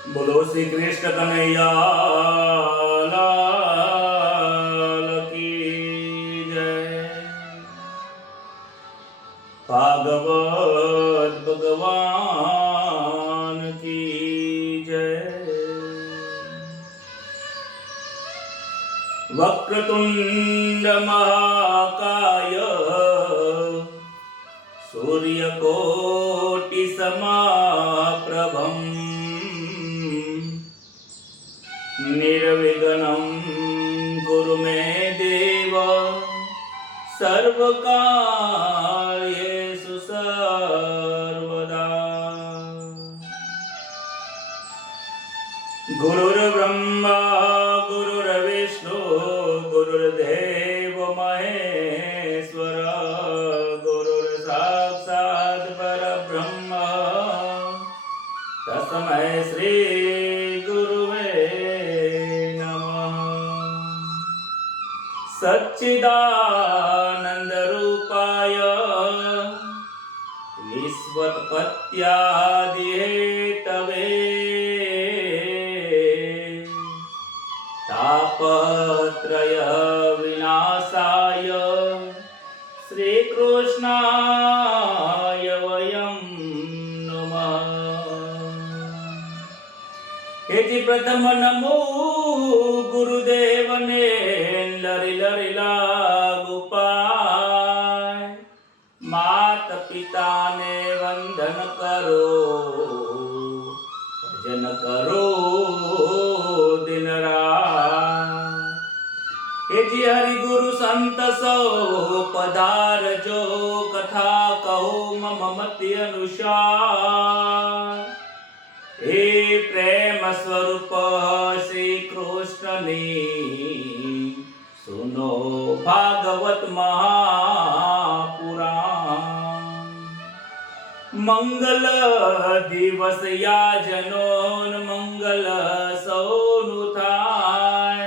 बोलो श्री कृष्ण कन्हैया लाल की जय। भागवत भगवान की जय। वक्रतुंड महाकाय सूर्यकोटि समाप्रभम् निर्विघ्नं कुरु मे देव सर्वकार्येषु सर्वदा। गुरुर्ब्रह्मा गुरुर्विष्णु गुरुर्देव महेश्वर गुरुर्साक्षात् परब्रह्म तस्मै श्री गुरुवे नमः। सच्चिदानंद रूपाय विश्वोत्पत्त्यादिहेतवे तापत्रय विनाशाय श्रीकृष्णाय वयं नमः। हेति प्रथम नमो गुरुदेवने लरि लरि लागू पाय। मात पिता ने वंदन करो भजन करो दिन रात। हे जी हरि गुरु संत सो पधार जो कथा कहो मम मति अनुसार। हे प्रेम स्वरूप श्री कृष्ण ने सुनो भागवत महापुराण। मंगल दिवस या जनोन मंगल सौनु थाय।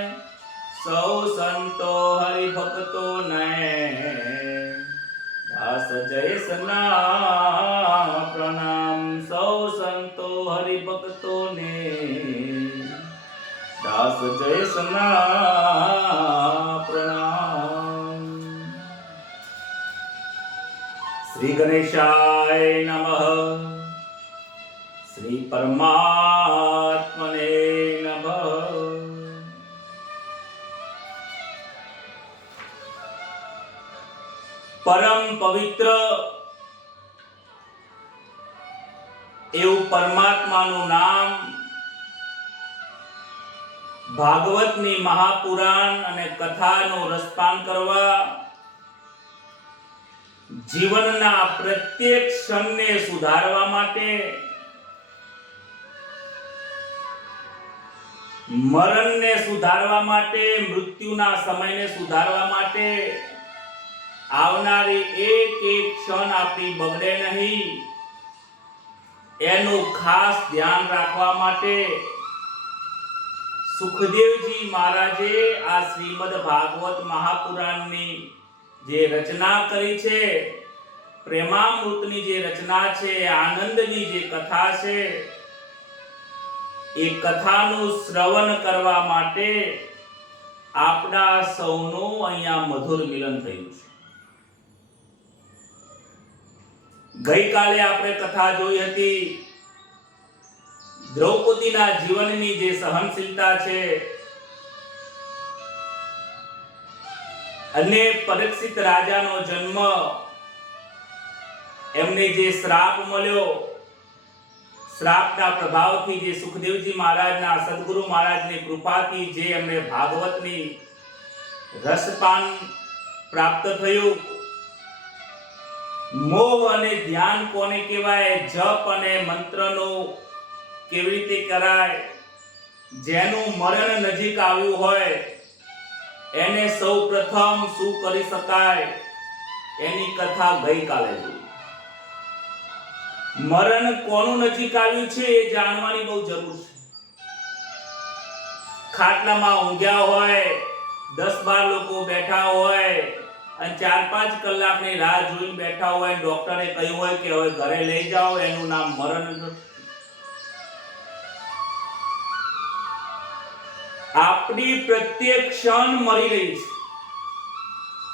सौ संतो हरि भक्तो ने दास जय सना प्रणाम। सौ संतो हरि भक्तो ने दास जय सना प्रणाम। श्री गणेशाय नमः। श्री परमात्मने नमः। परम पवित्र એવું પરમાત્માનું નામ ભાગવતની મહાપુરાણ અને કથાનો રસપાન કરવા જીવનના પ્રત્યેક ક્ષણને સુધારવા માટે મરણને સુધારવા માટે મૃત્યુના સમયને સુધારવા માટે આવનારી એક એક ક્ષણ આપણી બગડે નહીં એનું ખાસ ધ્યાન રાખવા માટે સુખદેવજી મહારાજે આ શ્રીમદ ભાગવત મહાપુરાણની જે રચના કરી છે, પ્રેમામૃતની જે રચના છે, આનંદની જે કથા છે, એ કથાનું શ્રવણ કરવા માટે આપણા સૌનું અહીંયા મધુર મિલન થયું છે। ગઈકાલે આપણે કથા જોઈ હતી દ્રૌપદીના જીવનની જે સહનશીલતા છે અને પરીક્ષિત રાજાનો જન્મ, એમને જે શ્રાપ મળ્યો, શ્રાપના પ્રભાવથી જે સુખદેવજી મહારાજના સદગુરુ મહારાજની કૃપાથી જે એમને ભાગવતની રસપાન પ્રાપ્ત થયું। મોહ અને ધ્યાન કોને કહેવાય, જપ અને મંત્રનો કેવી રીતે કરાય, જેનું મરણ નજીક આવ્યું હોય એને સૌ પ્રથમ શું કરી શકાય એની કથા ગઈકાલે જોઈ। મરણ કોનું નજીક આવ્યું છે એ જાણવાની બહુ જરૂર છે। ખાટલામાં ઊંઘ્યા હોય, 10-12 લોકો બેઠા હોય અને 4-5 કલાકની રાહ જોઈને બેઠા હોય, ડોક્ટરે કહ્યું હોય કે હવે ઘરે લઈ જાઓ, એનું નામ મરણ। આપણી પ્રત્યેક ક્ષણ મરી રહી છે.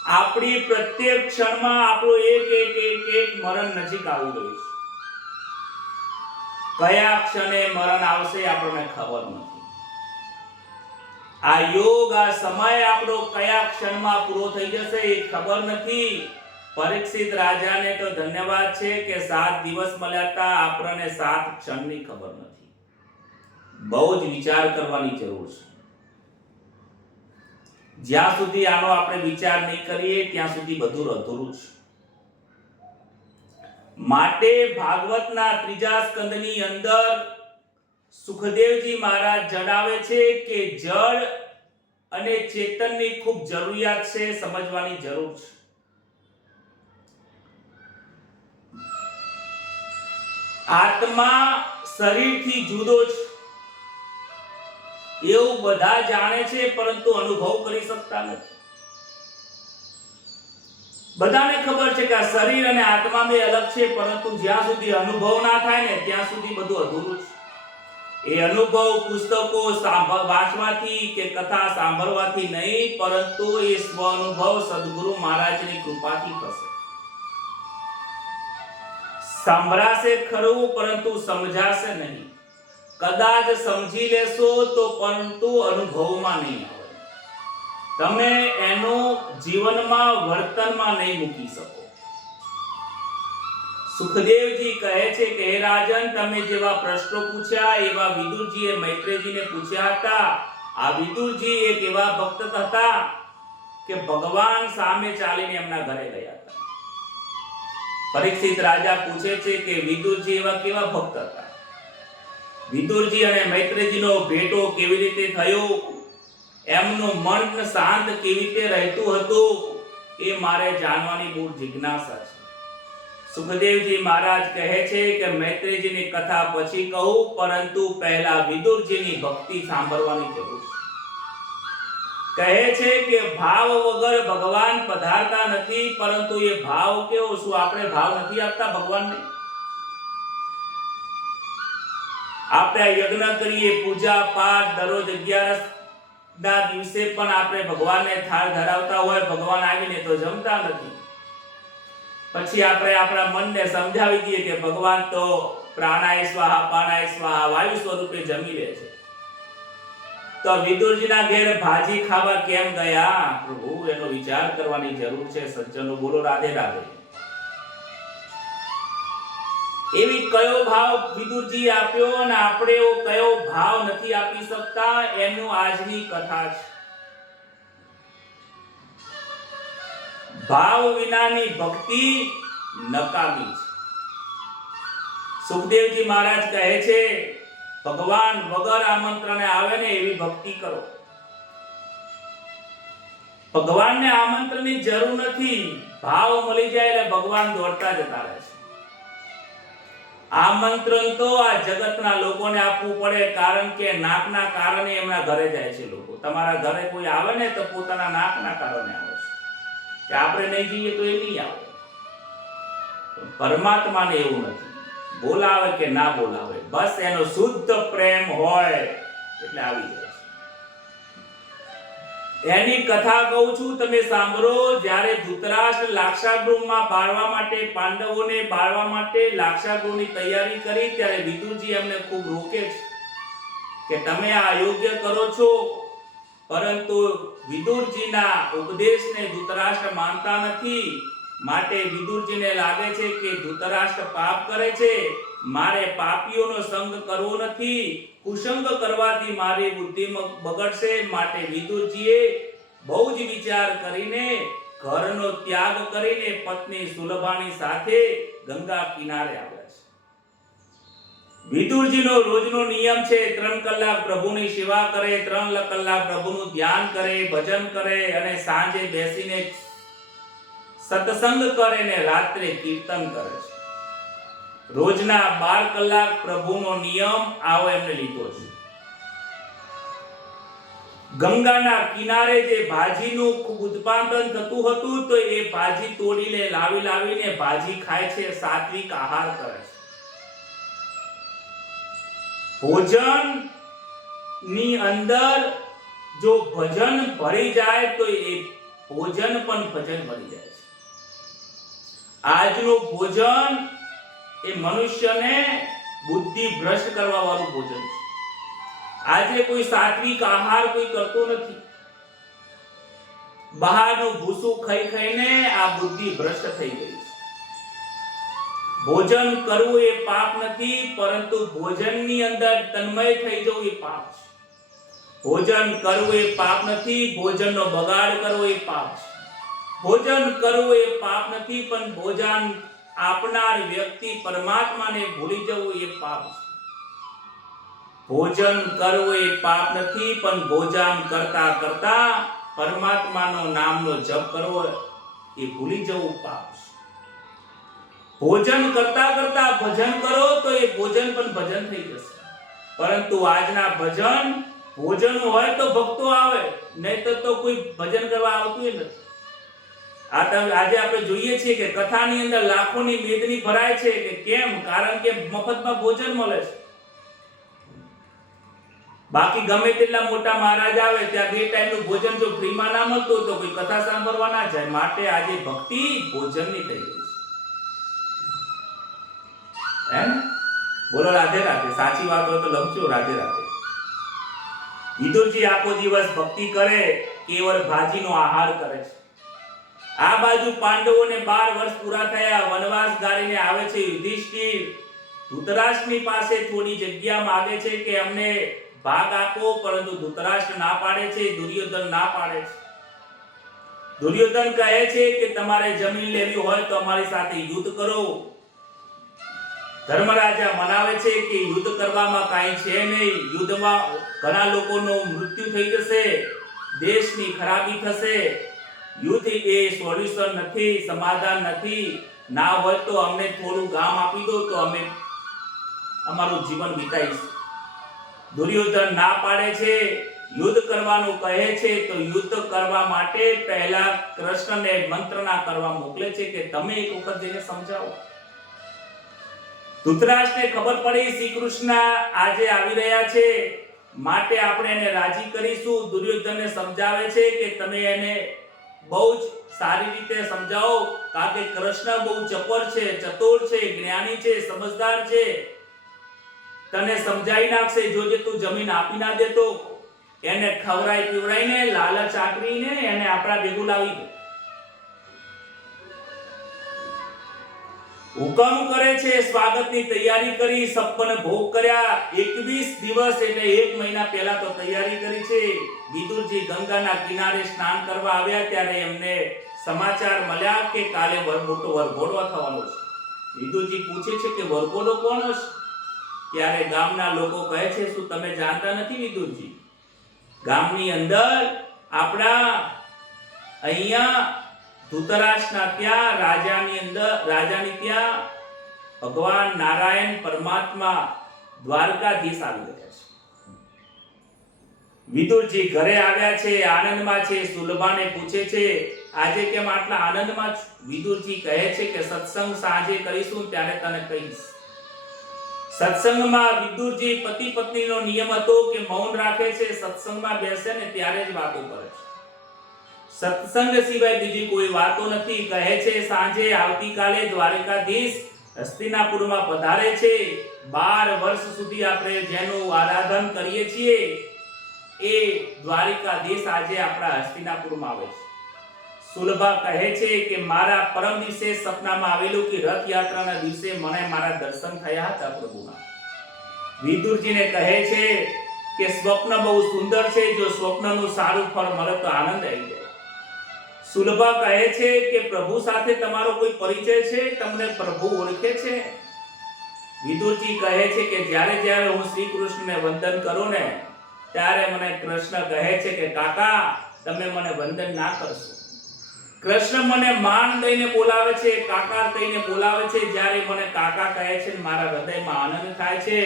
આપણી પ્રત્યેક ક્ષણમાં આપણું એક મરણ નજીક આવી રહ્યું છે. કયા ક્ષણે મરણ આવશે આપણને ખબર નથી. આ યોગ, આ સમય આપણો કયા ક્ષણમાં પૂરો થઈ જશે એ ખબર નથી. પરીક્ષિત રાજાને તો ધન્યવાદ છે કે 7 દિવસ મળ્યા હતા, આપણને 7 ક્ષણની ખબર નથી. બહુ જ વિચાર કરવાની જરૂર છે. જ્યાં સુધી આનો આપણે વિચાર નહીં કરીએ ત્યાં સુધી બધું અધૂરું છે. માટે ભાગવતના 3જા સ્કંદની અંદર સુખદેવજી મહારાજ જણાવે છે કે જળ અને ચેતનની ખૂબ જરૂરિયાત છે, સમજવાની જરૂર છે. આત્મા શરીરથી જુદો છે એવું બધા જાણે છે, પરંતુ અનુભવ કરી શકતા નથી. બધાને ખબર છે કે આ શરીર અને આત્મા બે અલગ છે, પરંતુ જ્યાં સુધી અનુભવ ના થાય ને ત્યાં સુધી બધું અધૂરું છે. એ અનુભવ પુસ્તકો વાંચવાથી કે કથા સાંભળવાથી નહીં, પરંતુ એ સ્વ અનુભવ સદગુરુ મહારાજની કૃપાથી થશે. સાંભળાશે ખરું, પરંતુ સમજાશે નહીં. કદાચ સમજી લેશો તો પરંતુ અનુભવમાં નહીં આવે. તમે એનો જીવનમાં વર્તનમાં નહીં મૂકી શકો. સુખદેવજી કહે છે કે હે રાજન, તમે જેવા પ્રશ્નો પૂછ્યા એવા વિદુરજીએ મૈત્રેયજીને પૂછ્યા હતા. આ વિદુરજી એક એવા ભક્ત હતા કે ભગવાન સામે ચાલીને એમના ઘરે ગયા હતા. પરીક્ષિત રાજા પૂછે છે કે વિદુરજી એવા કેવા ભક્ત હતા? વિદુરજી અને મૈત્રેયજીનો ભેટો કેવી રીતે થયો, એમનું મન શાંત કેવી રીતે રહેતું હતું, એ મારે જાણવાની બહુ જિજ્ઞાસા છે. સુખદેવજી મહારાજ કહે છે કે મૈત્રેયજીની કથા પછી કહું, પરંતુ પહેલા વિદુરજીની ભક્તિ સાંભળવાની જરૂર છે. કહે છે કે ભાવ વગર ભગવાન પધારતા નથી, પરંતુ એ ભાવ કેવો? શું આપણે ભાવ નથી આપતા ભગવાનને? આપણે યજ્ઞ કરીએ, પૂજા પાઠ, દરરોજ 11 ના દિવસે પણ આપણે ભગવાનને થાળ ધરાવતા હોય, ભગવાન આવીને તો જમતા નથી. પછી આપણે આપણા મનને સમજાવી દઈએ કે ભગવાન તો પ્રાણાય સ્વાહા પાણાય સ્વાહા વાયુ સ્વરૂપે જમી લે છે. તો વિદુરજીના ઘેર ભાજી ખાવા કેમ ગયા? પ્રભુ, એનો વિચાર કરવાની જરૂર છે. સજ્જનો બોલો રાધે રાધે. એવી કયો ભાવ વિદુરજી આપ્યો અને આપણે એવો કયો ભાવ નથી આપી શકતા, એનું આજની કથા છે. ભાવ વિનાની ભક્તિ નકામી છે. સુખદેવજી મહારાજ કહે છે ભગવાન વગર આમંત્રણે આવે ને એવી ભક્તિ કરો. ભગવાનને આમંત્રણની જરૂર નથી, ભાવ મળી જાય એટલે ભગવાન દોડતા જતા રહે છે. આમંત્રણ તો આ જગતના લોકોને આપવું પડે, કારણ કે નાકના કારણે એમના ઘરે જાય છે લોકો. તમારા ઘરે કોઈ આવે ને તો પોતાના નાકના કારણે આવે છે, કે આપણે નહીં જઈએ તો એ નહીં આવે. પરમાત્માને એવું નથી, બોલાવે કે ના બોલાવે, બસ એનો શુદ્ધ પ્રેમ હોય એટલે આવી જાય છે. એની કથા કહું છું, તમે સાંભળો. જ્યારે ધૃતરાષ્ટ્ર લાક્ષાગૃહમાં બાળવા માટે, પાંડવોને બાળવા માટે લાક્ષાગૃહની તૈયારી કરી, ત્યારે વિદુરજી એમને ખૂબ રોકે છે કે તમે આ યોગ્ય કરો છો. પરંતુ વિદુરજીના ઉપદેશને ધૃતરાષ્ટ્ર માનતા નથી. માટે વિદુરજીને લાગે છે કે ધૃતરાષ્ટ્ર પાપ કરે છે, મારે પાપીઓનો સંગ કરવો નથી, કુસંગ કરવાથી મારી બુદ્ધિ બગડશે. માટે વિદુરજીએ બહુ જ વિચાર કરીને ઘરનો ત્યાગ કરીને પત્ની સુલભાની સાથે ગંગા કિનારે આવ્યા છે. વિદુરજીનો રોજનો નિયમ છે 3 કલાક પ્રભુની સેવા કરે, 3 કલાક પ્રભુનું ધ્યાન કરે, ભજન કરે અને સાંજે બેસીને સત્સંગ કરે ને રાત્રે કીર્તન કરે છે. રોજના 12 કલાક પ્રભુનો નિયમ આવો એમને લીધો છે. ગંગાના કિનારે જે ભાજીનું ખૂબ ઉત્પાદન થતું હતું, તો એ ભાજી તોડીને લાવીને ભાજી ખાય છે, સાત્વિક આહાર કરે છે. ભોજન ની અંદર જો ભજન ભળી જાય તો એ ભોજન પણ ભજન બની જાય છે. આજનું ભોજન એ મનુષ્યને બુદ્ધિ ભ્રષ્ટ કરવા વાળું ભોજન છે. આજે કોઈ સાત્વિક આહાર કોઈ કરતો નથી. બહારનું ભૂસું ખાઈ ખાઈને આ બુદ્ધિ ભ્રષ્ટ થઈ ગઈ છે. ભોજન કરવું એ પાપ નથી, પરંતુ ભોજનની અંદર તન્મય થઈ જવું એ પાપ છે. ભોજન કરવું એ પાપ નથી, ભોજનનો બગાડ કરવો એ પાપ છે. ભોજન કરવું એ પાપ નથી, પણ ભોજન આપનાર વ્યક્તિ પરમાત્માને ભૂલી જવું એ પાપ છે. ભોજન કરવું એ પાપ નથી, પણ ભોજન કરતા કરતા પરમાત્માનો નામનો જપ કરવો એ ભૂલી જવું પાપ છે. ભોજન કરતા કરતા ભજન કરો તો એ ભોજન પણ ભજન થઈ જશે. પરંતુ આજના ભજન ભોજન હોય તો ભક્તો આવે, નહીં તો કોઈ ભજન કરવા આવતું નથી. આજે આપણે જોઈએ છીએ કે કથાની અંદર લાખોની મેદની ભરાય છે કે કેમ? કારણ કે મફતમાં ભોજન મળે છે. બાકી ગમે તેટલા મોટા મહારાજ આવે ત્યાં બે ટાઈમનું ભોજન જો ફ્રીમાં ના મળતું તો કોઈ કથા સાંભળવા ના જાય. માટે આજે ભક્તિ ભોજનની થઈ ગઈ છે. બોલો રાધે રાધે. સાચી વાત હોય તો લખજો રાધે રાધે. વિદુરજી આખો દિવસ ભક્તિ કરે, કેવળ ભાજીનો આહાર કરે છે. આ બાજુ પાંડવોને 12 વર્ષ પૂરા થયા, વનવાસ ગાળીને આવે છે યુધિષ્ઠિર. ધૃતરાષ્ટ્રની પાસે થોડી જગ્યા માંગે છે કે અમને ભાગ આપો, પરંતુ ધૃતરાષ્ટ્ર ના પાડે છે, દુર્યોધન ના પાડે છે. દુર્યોધન કહે છે કે તમારે જમીન લેવી હોય તો અમારી સાથે યુદ્ધ કરો. ધર્મરાજા મનાવે છે કે યુદ્ધ કરવામાં કાંઈ છે નહીં, યુદ્ધમાં ઘણા લોકોનું મૃત્યુ થઈ જશે, દેશની ખરાબી થશે, યુદ્ધ એ સોલ્યુશન નથી, સમાધાન નથી. ના હોય તો અમને થોડું ગામ આપી દો તો અમે અમારું જીવન વિતાઈશું. દુર્યોધન ના પાડે છે, યુદ્ધ કરવાનું કહે છે. તો યુદ્ધ કરવા માટે પહેલા કૃષ્ણને મંત્રણા કરવા મોકલે છે કે તમે એક વખત જઈને સમજાવો. ધૃતરાષ્ટ્રને ખબર પડી શ્રી કૃષ્ણ આજે આવી રહ્યા છે, માટે આપણે એને રાજી કરીશું. દુર્યોધનને સમજાવે છે કે તમે એને બહુ જ સારી રીતે સમજાવો, કારણ કે કૃષ્ણ બહુ ચપળ છે, ચતુર છે, જ્ઞાની છે, સમજદાર છે. તને સમજાઈ નાખશે. જોજે તું જમીન આપી ના દેતો, એને ખવરાઈ પીવરાઈને લાલચ આકરીને એને આપણા ભેગું લાવી દે. હુકમ કરે છે, સ્વાગતની તૈયારી કરી, સપન ભોગ કર્યા. 21 દિવસ એટલે 1 મહિના પહેલા તો તૈયારી કરી છે. વિદુરજી ગંગાના કિનારે સ્નાન કરવા આવ્યા ત્યારે એમને સમાચાર મળ્યા કે કાલે મોટો વરઘોડો થવાનો છે. વિદુરજી પૂછે છે કે વરઘોડો કોણ હશે? ત્યારે ગામના લોકો કહે છે શું તમે જાણતા નથી વિદુરજી? ગામની અંદર આપણા અહીંયા ધૃતરાષ્ટ્રના ત્યાં રાજાની ત્યાં ભગવાન નારાયણ પરમાત્મા દ્વારકાધીશ આવી ગયા છે. વિદુરજી ઘરે આવ્યા છે, આનંદમાં છે. સુલભાને પૂછે છે આજે કેમ આટલા આનંદમાં છો? વિદુરજી કહે છે કે સત્સંગ સાંજે કરીશું ત્યારે તને કહીશ. સત્સંગમાં વિદુરજી પતિ પત્નીનો નિયમ હતો કે મૌન રાખે છે, સત્સંગમાં બેસે ને ત્યારે જ વાતો કરે છે. સત્સંગ સિવાય બીજી કોઈ વાતો નથી. કહે છે સાંજે આવતીકાલે દ્વારકાધીશ હસ્તિનાપુરમાં પધારે છે. 12 વર્ષ સુધી આપણે જેનું આરાધન કરીએ છીએ એ દ્વારકાધીશ આજે આપણા હસ્તિનાપુરમાં આવે છે. સુલભા કહે છે કે મારા પરમ દિવસે સપનામાં આવેલું કે રથયાત્રાના દિવસે મને મારા દર્શન થયા હતા પ્રભુના. વિદુરજીને કહે છે કે સ્વપ્ન બહુ સુંદર છે, જો સ્વપ્નનું સારું ફળ મળે તો આનંદ આવી જાય. સુલભા કહે છે કે પ્રભુ સાથે તમારો કોઈ પરિચય છે? તમને પ્રભુ ઓળખે છે? વિદુરજી કહે છે કે જ્યારે હું શ્રી કૃષ્ણને વંદન કરું ને ત્યારે મને કૃષ્ણ કહે છે કે કાકા તમે મને વંદન ના કરશો. કૃષ્ણ મને માન દઈને બોલાવે છે, કાકા કહીને બોલાવે છે. જ્યારે મને કાકા કહે છે મારા હૃદયમાં આનંદ થાય છે.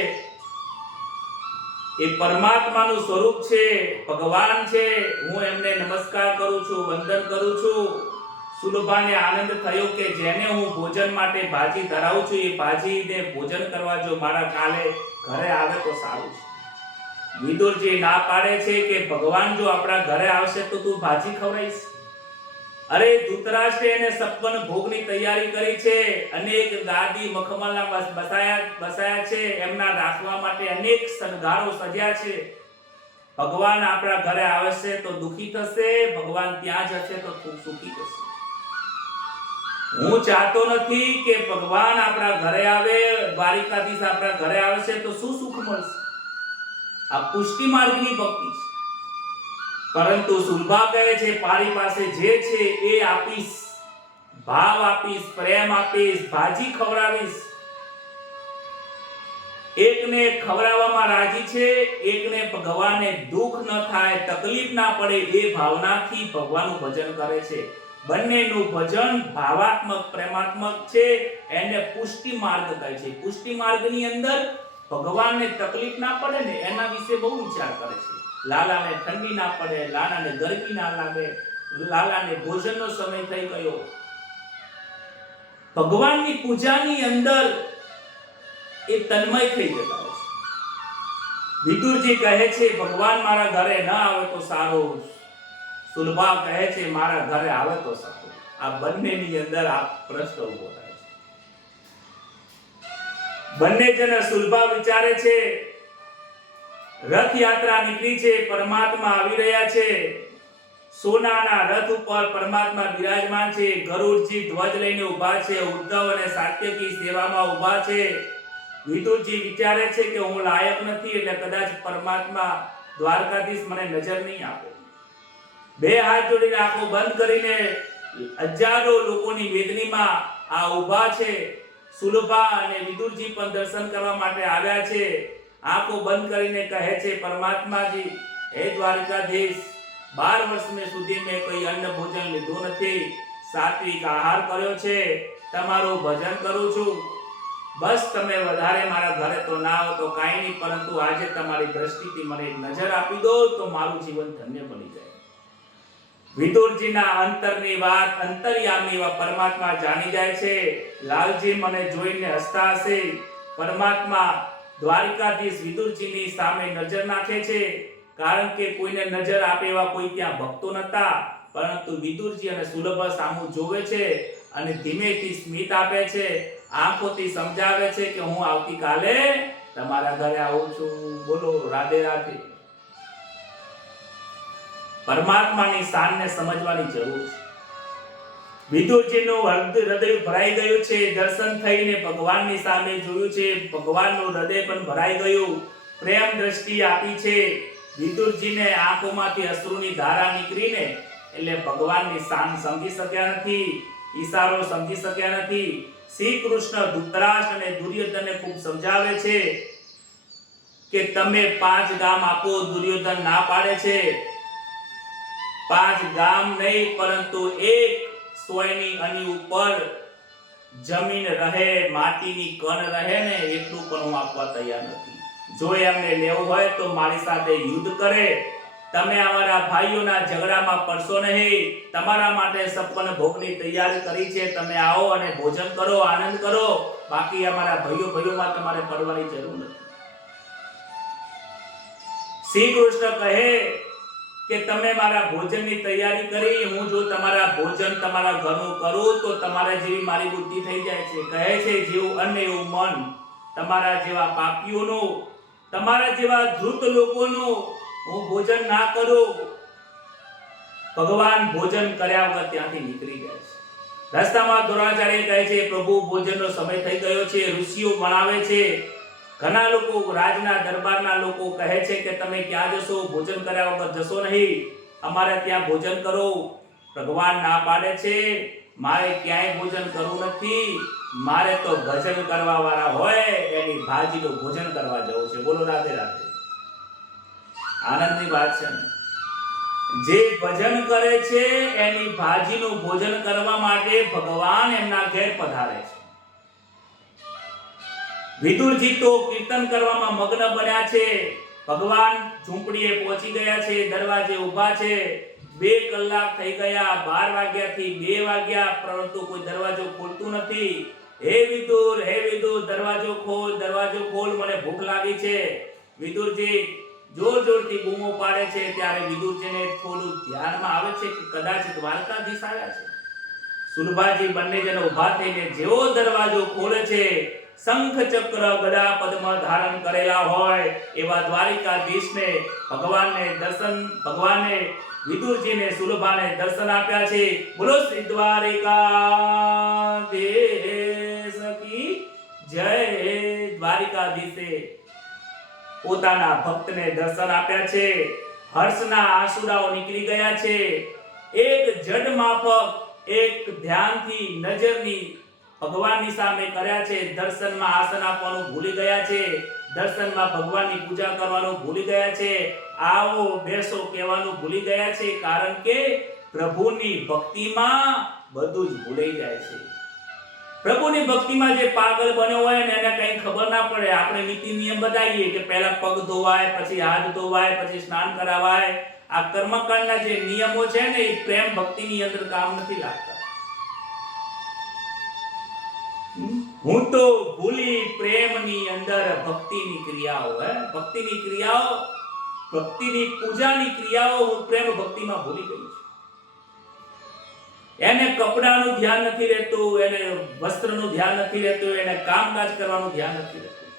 એ પરમાત્માનું સ્વરૂપ છે, ભગવાન છે. હું એમને નમસ્કાર કરું છું, વંદન કરું છું. સુલભાને આનંદ થયો કે જેને હું ભોજન માટે ભાજી ધરાવું છું એ ભાજીને ભોજન કરવા જો મારા કાલે ઘરે આવે તો સારું છે. વિદુરજી ના પાડે છે કે ભગવાન જો આપણા ઘરે આવશે તો તું ભાજી ખવડાવીશ. અરે ધૃતરાષ્ટ્રે એને 56 ભોગની તૈયારી કરી છે, અનેક ગાદી મખમલના બસાયા છે, એમના રાખવા માટે અનેક શણગારો સજ્યા છે. ભગવાન આપણા ઘરે આવશે તો દુખી થશે, ભગવાન ત્યાં જશે તો ખૂબ સુખી થશે. હું ચાહતો નથી કે ભગવાન આપણા ઘરે આવે, દ્વારિકાધીશ આપણા ઘરે આવશે તો શું સુખ મળશે. આ પુષ્ટિ માર્ગની ભક્તિ છે. પરંતુ સુલભા કહે છે મારી પાસે જે છે એ આપીશ, ભાવ આપીશ, પ્રેમ આપીશ, ભાજી ખવડાવીશ. એકને ખવડાવવામાં રાજી છે, એકને ભગવાનને દુઃખ ન થાય, તકલીફ ના પડે એ ભાવનાથી ભગવાનનું ભજન કરે છે. બંનેનું ભજન ભાવાત્મક પ્રેમાત્મક છે, એને પુષ્ટિ માર્ગ કહે છે. પુષ્ટિ માર્ગની અંદર ભગવાનને તકલીફ ના પડે ને એના વિશે બહુ વિચાર કરે છે. લાલાને ઠંડી ના પડે, લાલાને ગરમી ના લાગે, લાલાને ભોજનનો સમય થઈ ગયો. ભગવાનની પૂજાની અંદર એ તન્મય થઈ જતા હોય છે. વિદુરજી કહે છે ભગવાન મારા ઘરે ન આવે તો સારું, સુલભા કહે છે મારા ઘરે આવે તો સારું. આ બંનેની અંદર આ પ્રશ્ન ઉભો થાય છે. બંને જણ સુલભા વિચારે છે રથયાત્રા નીકળી છે, પરમાત્મા આવી રહ્યા છે, સોનાના રથ ઉપર પરમાત્મા બિરાજમાન છે, ગરુડજી ધ્વજ લઈને ઊભા છે, ઉદ્ધવ અને સાત્યકી સેવામાં ઊભા છે. વિદુરજી વિચારે છે કે હું લાયક નથી એટલે કદાચ પરમાત્મા દ્વારકાધીશ મને નજર નહીં આપે. બે હાથ જોડીને આંખો બંધ કરીને હજારો લોકોની વેદનીમાં આ ઊભા છે. સુલભા અને વિદુરજી પણ દર્શન કરવા માટે આવ્યા છે. આંખો બંધ કરીને કહે છે પરમાત્માજી, હે દ્વારકાધીશ, 12 વર્ષ સુધી મેં કોઈ અન્ન ભોજન લીધું નથી, સાત્વિક આહાર કર્યો છે, તમારું ભજન કરું છું. બસ તમે વધારે મારા ઘરે તો ના આવો તો કાંઈ નહીં, પરંતુ આજે તમારી દ્રષ્ટિથી મને એક નજર આપી દો તો મારું જીવન ધન્ય બની જાય. વિદુરજીના અંતરની વાત અંતર્યામી એવા પરમાત્મા જાણી જાય છે. લાલજી મને જોઈને હસતા હશે. પરમાત્મા દ્વારિકાધીશ વિદુરજીની સામે નજર નાખે છે, કારણ કે કોઈને નજર આપે એવા કોઈ ત્યાં ભક્તો નતા, પરંતુ વિદુરજી અને સુલભા સામું જોવે છે અને ધીમેથી સ્મિત આપે છે, આંખોથી સમજાવે છે કે હું આવતીકાલે તમારા ઘરે આવું છું. બોલો રાધે રાધે. પરમાત્માની શાનને સમજવાની જરૂર છે. વિદુરજીનું હૃદય ભરાઈ ગયું છે, દર્શન થઈને ભગવાનની સામે જોયું છે, ભગવાનનું હૃદય પણ ભરાઈ ગયું, પ્રેમ દ્રષ્ટિ આપી છે. વિદુરજીને આંખોમાંથી અશ્રુની ધારા નીકળીને એટલે ભગવાનની શાન સમજી શક્યા નથી, ઈશારો સમજી શક્યા નથી. શ્રી કૃષ્ણ ધૃતરાષ્ટ્ર અને દુર્યોધનને ખૂબ સમજાવે છે કે તમે 5 ગામ આપો. દુર્યોધન ના પાડે છે. 5 ગામ નહીં પરંતુ 1 સોયની અની ઉપર જમીન રહે, માટીની કણ રહે ને એટલું પણ હું આપવા તૈયાર નથી. જો એમને લેવું હોય તો મારી સાથે યુદ્ધ કરે. તમે અમારા ભાઈઓના ઝઘડામાં પડશો નહીં. તમારા માટે 56 ભોગની તૈયારી કરી છે, તમે આવો અને ભોજન કરો, આનંદ કરો. બાકી અમારા ભાઈઓમાં તમારે પડવાની જરૂર નથી. શ્રી કૃષ્ણ કહે કે તમે મારા ભોજનની તૈયારી કરી, હું જો તમારા ભોજન તમારા ઘરનું કરું તો તમારા જેવી મારી બુદ્ધિ થઈ જાય છે. કહે છે જેવું અન્ન એવું મન. તમારા જેવા પાપીઓનું, તમારા જેવા ધૂર્ત લોકોનું હું ભોજન ના કરું. ભગવાન ભોજન કર્યા વગર ત્યાંથી નીકળી જાય છે. રસ્તામાં દ્રોણાચાર્ય કહે છે પ્રભુ ભોજનનો સમય થઈ ગયો છે. ઋષિઓ ભણાવે છે, ઘણા લોકો રાજના દરબારના લોકો કહે છે કે તમે ક્યાં જશો, ભોજન કર્યા વગર જશો નહીં, અમારે ત્યાં ભોજન કરો. ભગવાન ના પાડે છે મારે ક્યાંય ભોજન કરવું નથી, મારે તો ભજન કરવા વાળા હોય એની ભાજીનું ભોજન કરવા જવું છે. બોલો રાધે રાધે. આનંદની વાત છે. જે ભજન કરે છે એની ભાજીનું ભોજન કરવા માટે ભગવાન એમના ઘેર પધારે છે. વિદુરજી તો કીર્તન કરવામાં મગ્ન બન્યા છે. ભગવાન ઝૂંપડીએ પહોંચી ગયા છે, દરવાજે ઊભા છે. 2 કલાક થઈ ગયા, 12 વાગ્યાથી 2 વાગ્યા, પરંતુ કોઈ દરવાજો ખોલતું નથી. હે વિદુર, દરવાજો ખોલ, મને ભૂખ લાગી છે. વિદુરજી જોરથી બૂમો પાડે છે ત્યારે વિદુરજીને થોડું ધ્યાનમાં આવે છે કે કદાચ દ્વારકાધીશ આવ્યા છે. સુરભાજી બંને જણ ઊભા થઈને જેવો દરવાજો ખોલે છે, શંખ ચક્ર ગદા પદ્મ ધારણ કરેલા હોય એવા દ્વારિકાધીશને ભગવાને વિદુરજીને સુરભાને દર્શન આપ્યા છે. બોલો શ્રી દ્વારિકાધીશ કી જય. દ્વારિકાધીશે પોતાના ભક્તને દર્શન આપ્યા છે. હર્ષના આંસુડાઓ નીકળી ગયા છે. એક જડ માફક એક ધ્યાનથી નજરની ભગવાનની સામે કર્યા છે. દર્શનમાં આસન આપવાનું ભૂલી ગયા છે. દર્શનમાં ભગવાનની પૂજા કરવાનું ભૂલી ગયા છે. આવો બેસો કહેવાનું ભૂલી ગયા છે. કારણ કે પ્રભુની ભક્તિમાં બધું જ ભૂલાઈ જાય છે. પ્રભુની ભક્તિમાં જે પાગલ બન્યો હોય ને એને કઈ ખબર ના પડે. આપણે નીતિ નિયમ બતાવીએ કે પહેલા પગ ધોવાય, પછી હાથ ધોવાય, પછી સ્નાન કરાવાય. આ કર્મકાંડના જે નિયમો છે ને એ પ્રેમ ભક્તિની અંદર કામ નથી લાગતા. હું તો ભૂલી પ્રેમની અંદર ભક્તિની ક્રિયાઓ ભક્તિની ક્રિયાઓ, ભક્તિની પૂજાની ક્રિયાઓ હું પ્રેમ ભક્તિમાં ભૂલી ગઈ છું. એને કપડાનું ધ્યાન નથી રહેતું, એને વસ્ત્રનું ધ્યાન નથી રહેતું, એને કામકાજ કરવાનું ધ્યાન નથી રહેતું.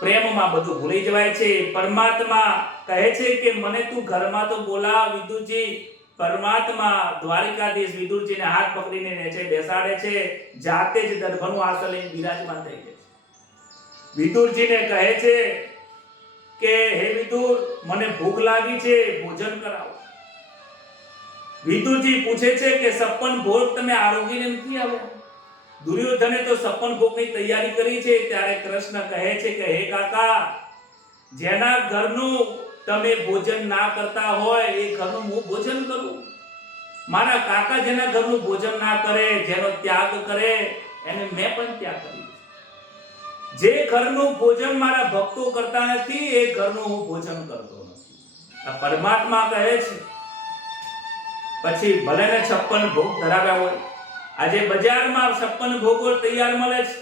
પ્રેમમાં બધું ભૂલી જવાય છે. પરમાત્મા કહે છે કે મને તું ઘરમાં તો બોલાવ વિદુરજી. પરમાત્મા દ્વારિકાધીશ વિદુરજીને હાથ પકડીને નીચે બેસાડે છે. જાતે જ દર્ભનું આસન લઈને બિરાજમાન થઈ જાય છે. વિદુરજીને કહે છે કે હે વિદુર, મને ભૂખ લાગી છે, ભોજન કરાવો. વિદુરજી પૂછે છે કે 56 ભોગ તમે આરોગીને નથી આવ્યા? દુર્યોધને તો 56 ભોગની તૈયારી કરી છે. ત્યારે કૃષ્ણ કહે છે કે હે કાકા, જેના ઘરનું તમે ભોજન ના કરતા હોય એ ઘરનું હું ભોજન કરું? મારા કાકા જેના ઘરનું ભોજન ના કરે, જેનો ત્યાગ કરે, એને મેં પણ ત્યાગ કર્યો. જે ઘરનું ભોજન મારા ભક્તો કરતા નથી એ ઘરનું હું ભોજન કરતો નથી. આ પરમાત્મા કહે છે. પછી ભલે ને 56 ભોગ ધરાવ્યા હોય. આજે બજારમાં 56 ભોગો તૈયાર મળે છે.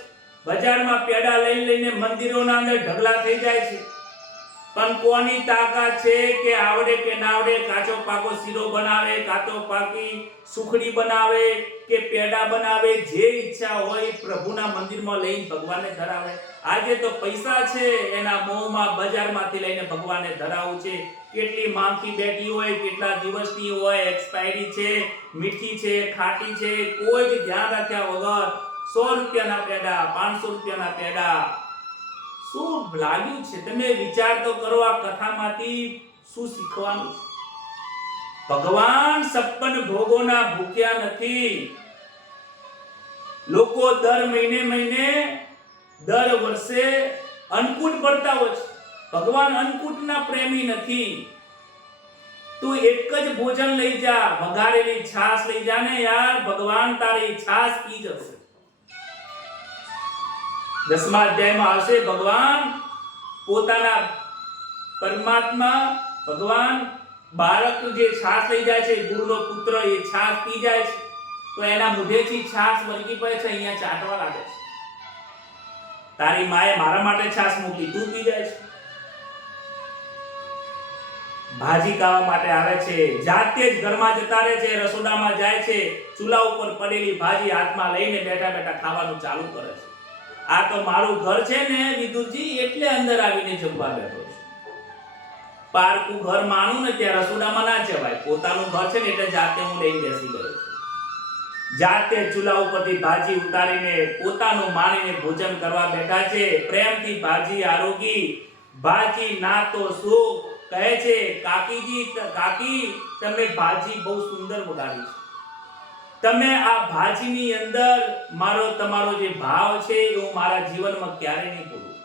બજારમાં પેડા લઈને મંદિરોના અંદર ઢગલા થઈ જાય છે. પણ કોની તાકાત છે કે આવડે કે ના આવડે કાચો પાકો શીરો બનાવે, કાચો પાકી સુખડી બનાવે કે પેડા બનાવે, જે ઈચ્છા હોય પ્રભુના મંદિરમાં લઈને ભગવાનને ધરાવે. આજે તો પૈસા છે એના મોહમાં બજારમાંથી લઈને ભગવાનને ધરાવું છે. કેટલી માંગી બેઠી હોય, કેટલા દિવસની હોય, એક્સપાયરી છે, મીઠી છે, ખાટી છે, કોઈ જ ધ્યાન રાખ્યા વગર 100 રૂપિયાના પેડા, 500 રૂપિયાના પેડા. શું લાગ્યું છે? તમે વિચાર તો કરો આ કથામાંથી શું શીખવાનું છે? ભગવાન 56 ભોગોના ભૂખ્યા નથી. લોકો દર મહિને દર વર્ષે અન્નકૂટ પડતા હોય છે. ભગવાન અન્નકૂટના પ્રેમી નથી. તું એક જ ભોજન લઈ જા, વઘારેલી છાશ લઈ જા ને યાર, ભગવાન તારી છાશ પી જશે. 10મા અધ્યાયમાં આવશે ભગવાન પોતાના પરમાત્મા ભગવાન બાળક જે છાશ લઈ જાય છે, ગુરુનો પુત્ર એ છાશ પી જાય છે તો એના મુઢેથી છાશ વળગી પડે છે, અહીંયા ચાટવા લાગે છે. તારી માએ મારા માટે છાશ મૂકી, તું પી જાય છે. ભાજી ખાવા માટે આવે છે, જાતે જ ઘરમાં જતા રહે છે, રસોડામાં જાય છે, ચૂલા ઉપર પડેલી ભાજી હાથમાં લઈને બેઠા બેઠા ખાવાનું ચાલુ કરે છે. આ તો મારું ઘર છે ને વિદુરજી, એટલે અંદર આવીને જમવા બેઠો છું. પારકું ઘર માનું ને ત્યાં રસોડામાં ના જવાય. પોતાનું ઘર છે ને એટલે જાતે હું લઈને બેસી ગયો છું. જાતે ચૂલા ઉપરથી ભાજી ઉતારીને પોતાનું માણીને ભોજન કરવા બેઠા છે. પ્રેમથી ભાજી આરોગી. ભાજી ના તો શું કહે છે, કાકી તમે ભાજી બહુ સુંદર વગાડી છે. તમે આ ભાજીની અંદર મારો તમારો જે ભાવ છે એ હું મારા જીવનમાં ક્યારે નહીં ભૂલું.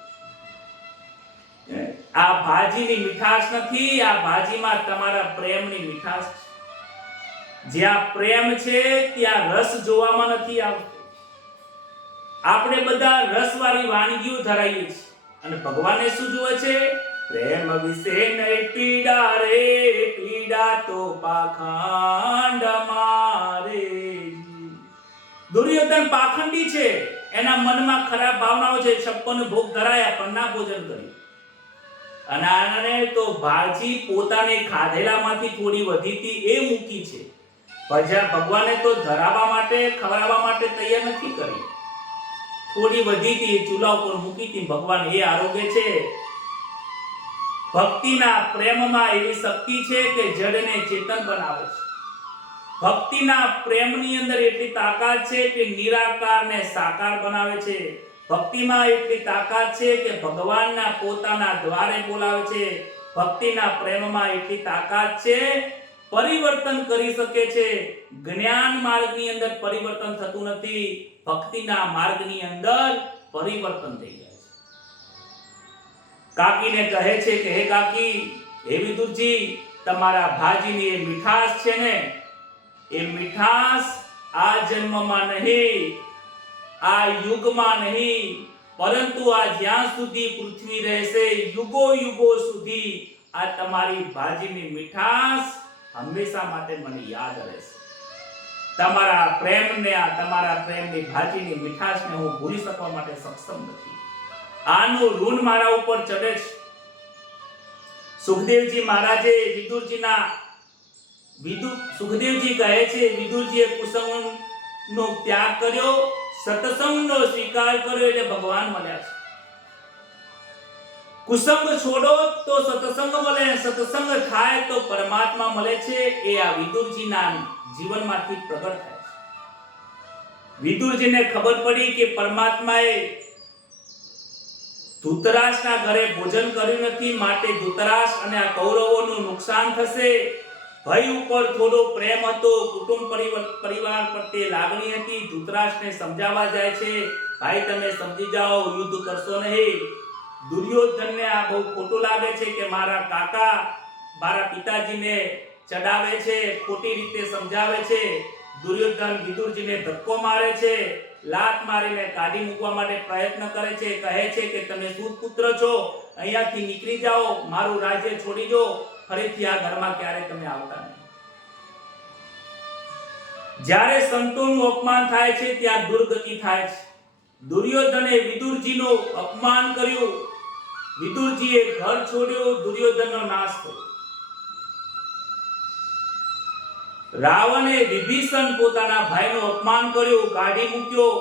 આ ભાજીની મીઠાશ નથી, આ ભાજીમાં તમારા પ્રેમની મીઠાશ છે. જ્યાં પ્રેમ છે ત્યાં રસ જોવામાં નથી આવતો. આપણે બધા રસવાળી વાનગીઓ ધરાઈએ છીએ અને ભગવાને શું જુએ છે? પ્રેમ વિશે નહીં પીડા રે, પીડા તો પાખંડ મારે. દુર્યોધન પાખંડી છે, એના મનમાં ખરાબ ભાવનાઓ છે. 56 ભોગ ધરાયા પણ ના ભોજન કર્યું. અને આને તો ભાજી પોતાને ખાધેલામાંથી થોડી વધી હતી એ મૂકી છે. ભગવાને તો ધરાવવા માટે ખવડાવવા માટે તૈયાર નથી કરી. થોડી વધી હતી ચૂલા ઉપર મૂકી હતી, ભગવાન એ આરોગ્ય છે. ભક્તિના પ્રેમમાં એવી શક્તિ છે કે જડને ચેતન બનાવે છે. ભક્તિના પ્રેમની અંદર એટલી તાકાત છે કે નિરાકારને સાકાર બનાવે છે. ભક્તિમાં એટલી તાકાત છે કે ભગવાનના પોતાના દ્વારે બોલાવે છે. ભક્તિના પ્રેમમાં એટલી તાકાત છે, પરિવર્તન કરી શકે છે. જ્ઞાન માર્ગની અંદર પરિવર્તન થતું નથી, ભક્તિના માર્ગની અંદર પરિવર્તન થઈ જાય છે. કાકીને કહે છે કે હે કાકી, હે વિદુરજી, તમારા ભાજીની એ મીઠાશ છે ને, એ મીઠાશ આ જન્મમાં નહીં, આ યુગમાં નહીં, પરંતુ આ જ્યાં સુધી પૃથ્વી રહેશે યુગો યુગો સુધી આ તમારી ભાજીની મીઠાશ હંમેશા માટે મને યાદ રહેશે. તમારા પ્રેમની ભાજીની મીઠાશને હું ભૂલી શકવા માટે સક્ષમ નથી. આનું ઋણ મારા ઉપર ચડે છે. સુખદેવજી મહારાજે સુખદેવજી કહે છે વિદુરજીએ કુસંગનો ત્યાગ કર્યો, સત્સંગનો સ્વીકાર કર્યો એટલે ભગવાન મળ્યા છે. કુસંગ છોડો તો સત્સંગ મળે, સત્સંગ થાય તો પરમાત્મા મળે છે. એ આ વિદુરજીના જીવનમાંથી પ્રગટ થાય છે. વિદુરજીને ખબર પડી કે પરમાત્માએ ધૃતરાષ્ટ્રના ઘરે ભોજન કર્યું નથી, માટે ધૃતરાષ્ટ્ર અને આ કૌરવોનું નુકસાન થશે. ભાઈ ઉપર થોડો પ્રેમ હતો, કુટુંબ પરિવાર પ્રત્યે લાગણી હતી. ધૃતરાષ્ટ્રને સમજાવવા જાય છે, ભાઈ તમે સમજી જાઓ, યુદ્ધ કરશો નહીં. દુર્યોધનને આ બહુ ખોટું લાગે છે કે મારા કાકા મારા પિતાજીને ચડાવે છે, ખોટી રીતે સમજાવે છે. દુર્યોધન વિદુરજીને ધક્કો મારે છે, લાત મારીને કાઢી મૂકવા માટે પ્રયત્ન કરે છે. કહે છે કે તમે સૂત પુત્ર છો, અહીંયાથી નીકળી જાઓ, મારું રાજ્ય છોડી દો, ફરીથી આ ઘરમાં ક્યારે તમે આવતા નહીં. જ્યારે સંતોનું અપમાન થાય છે ત્યાં દુર્ગતિ થાય છે. દુર્યોધને વિદુરજીનું અપમાન કર્યું, વિદુરજીએ ઘર છોડ્યું, દુર્યોધનનો નાશ થયો. રાવણે વિભીષણ પોતાના ભાઈનું અપમાન કર્યું, કાઢી મૂક્યો,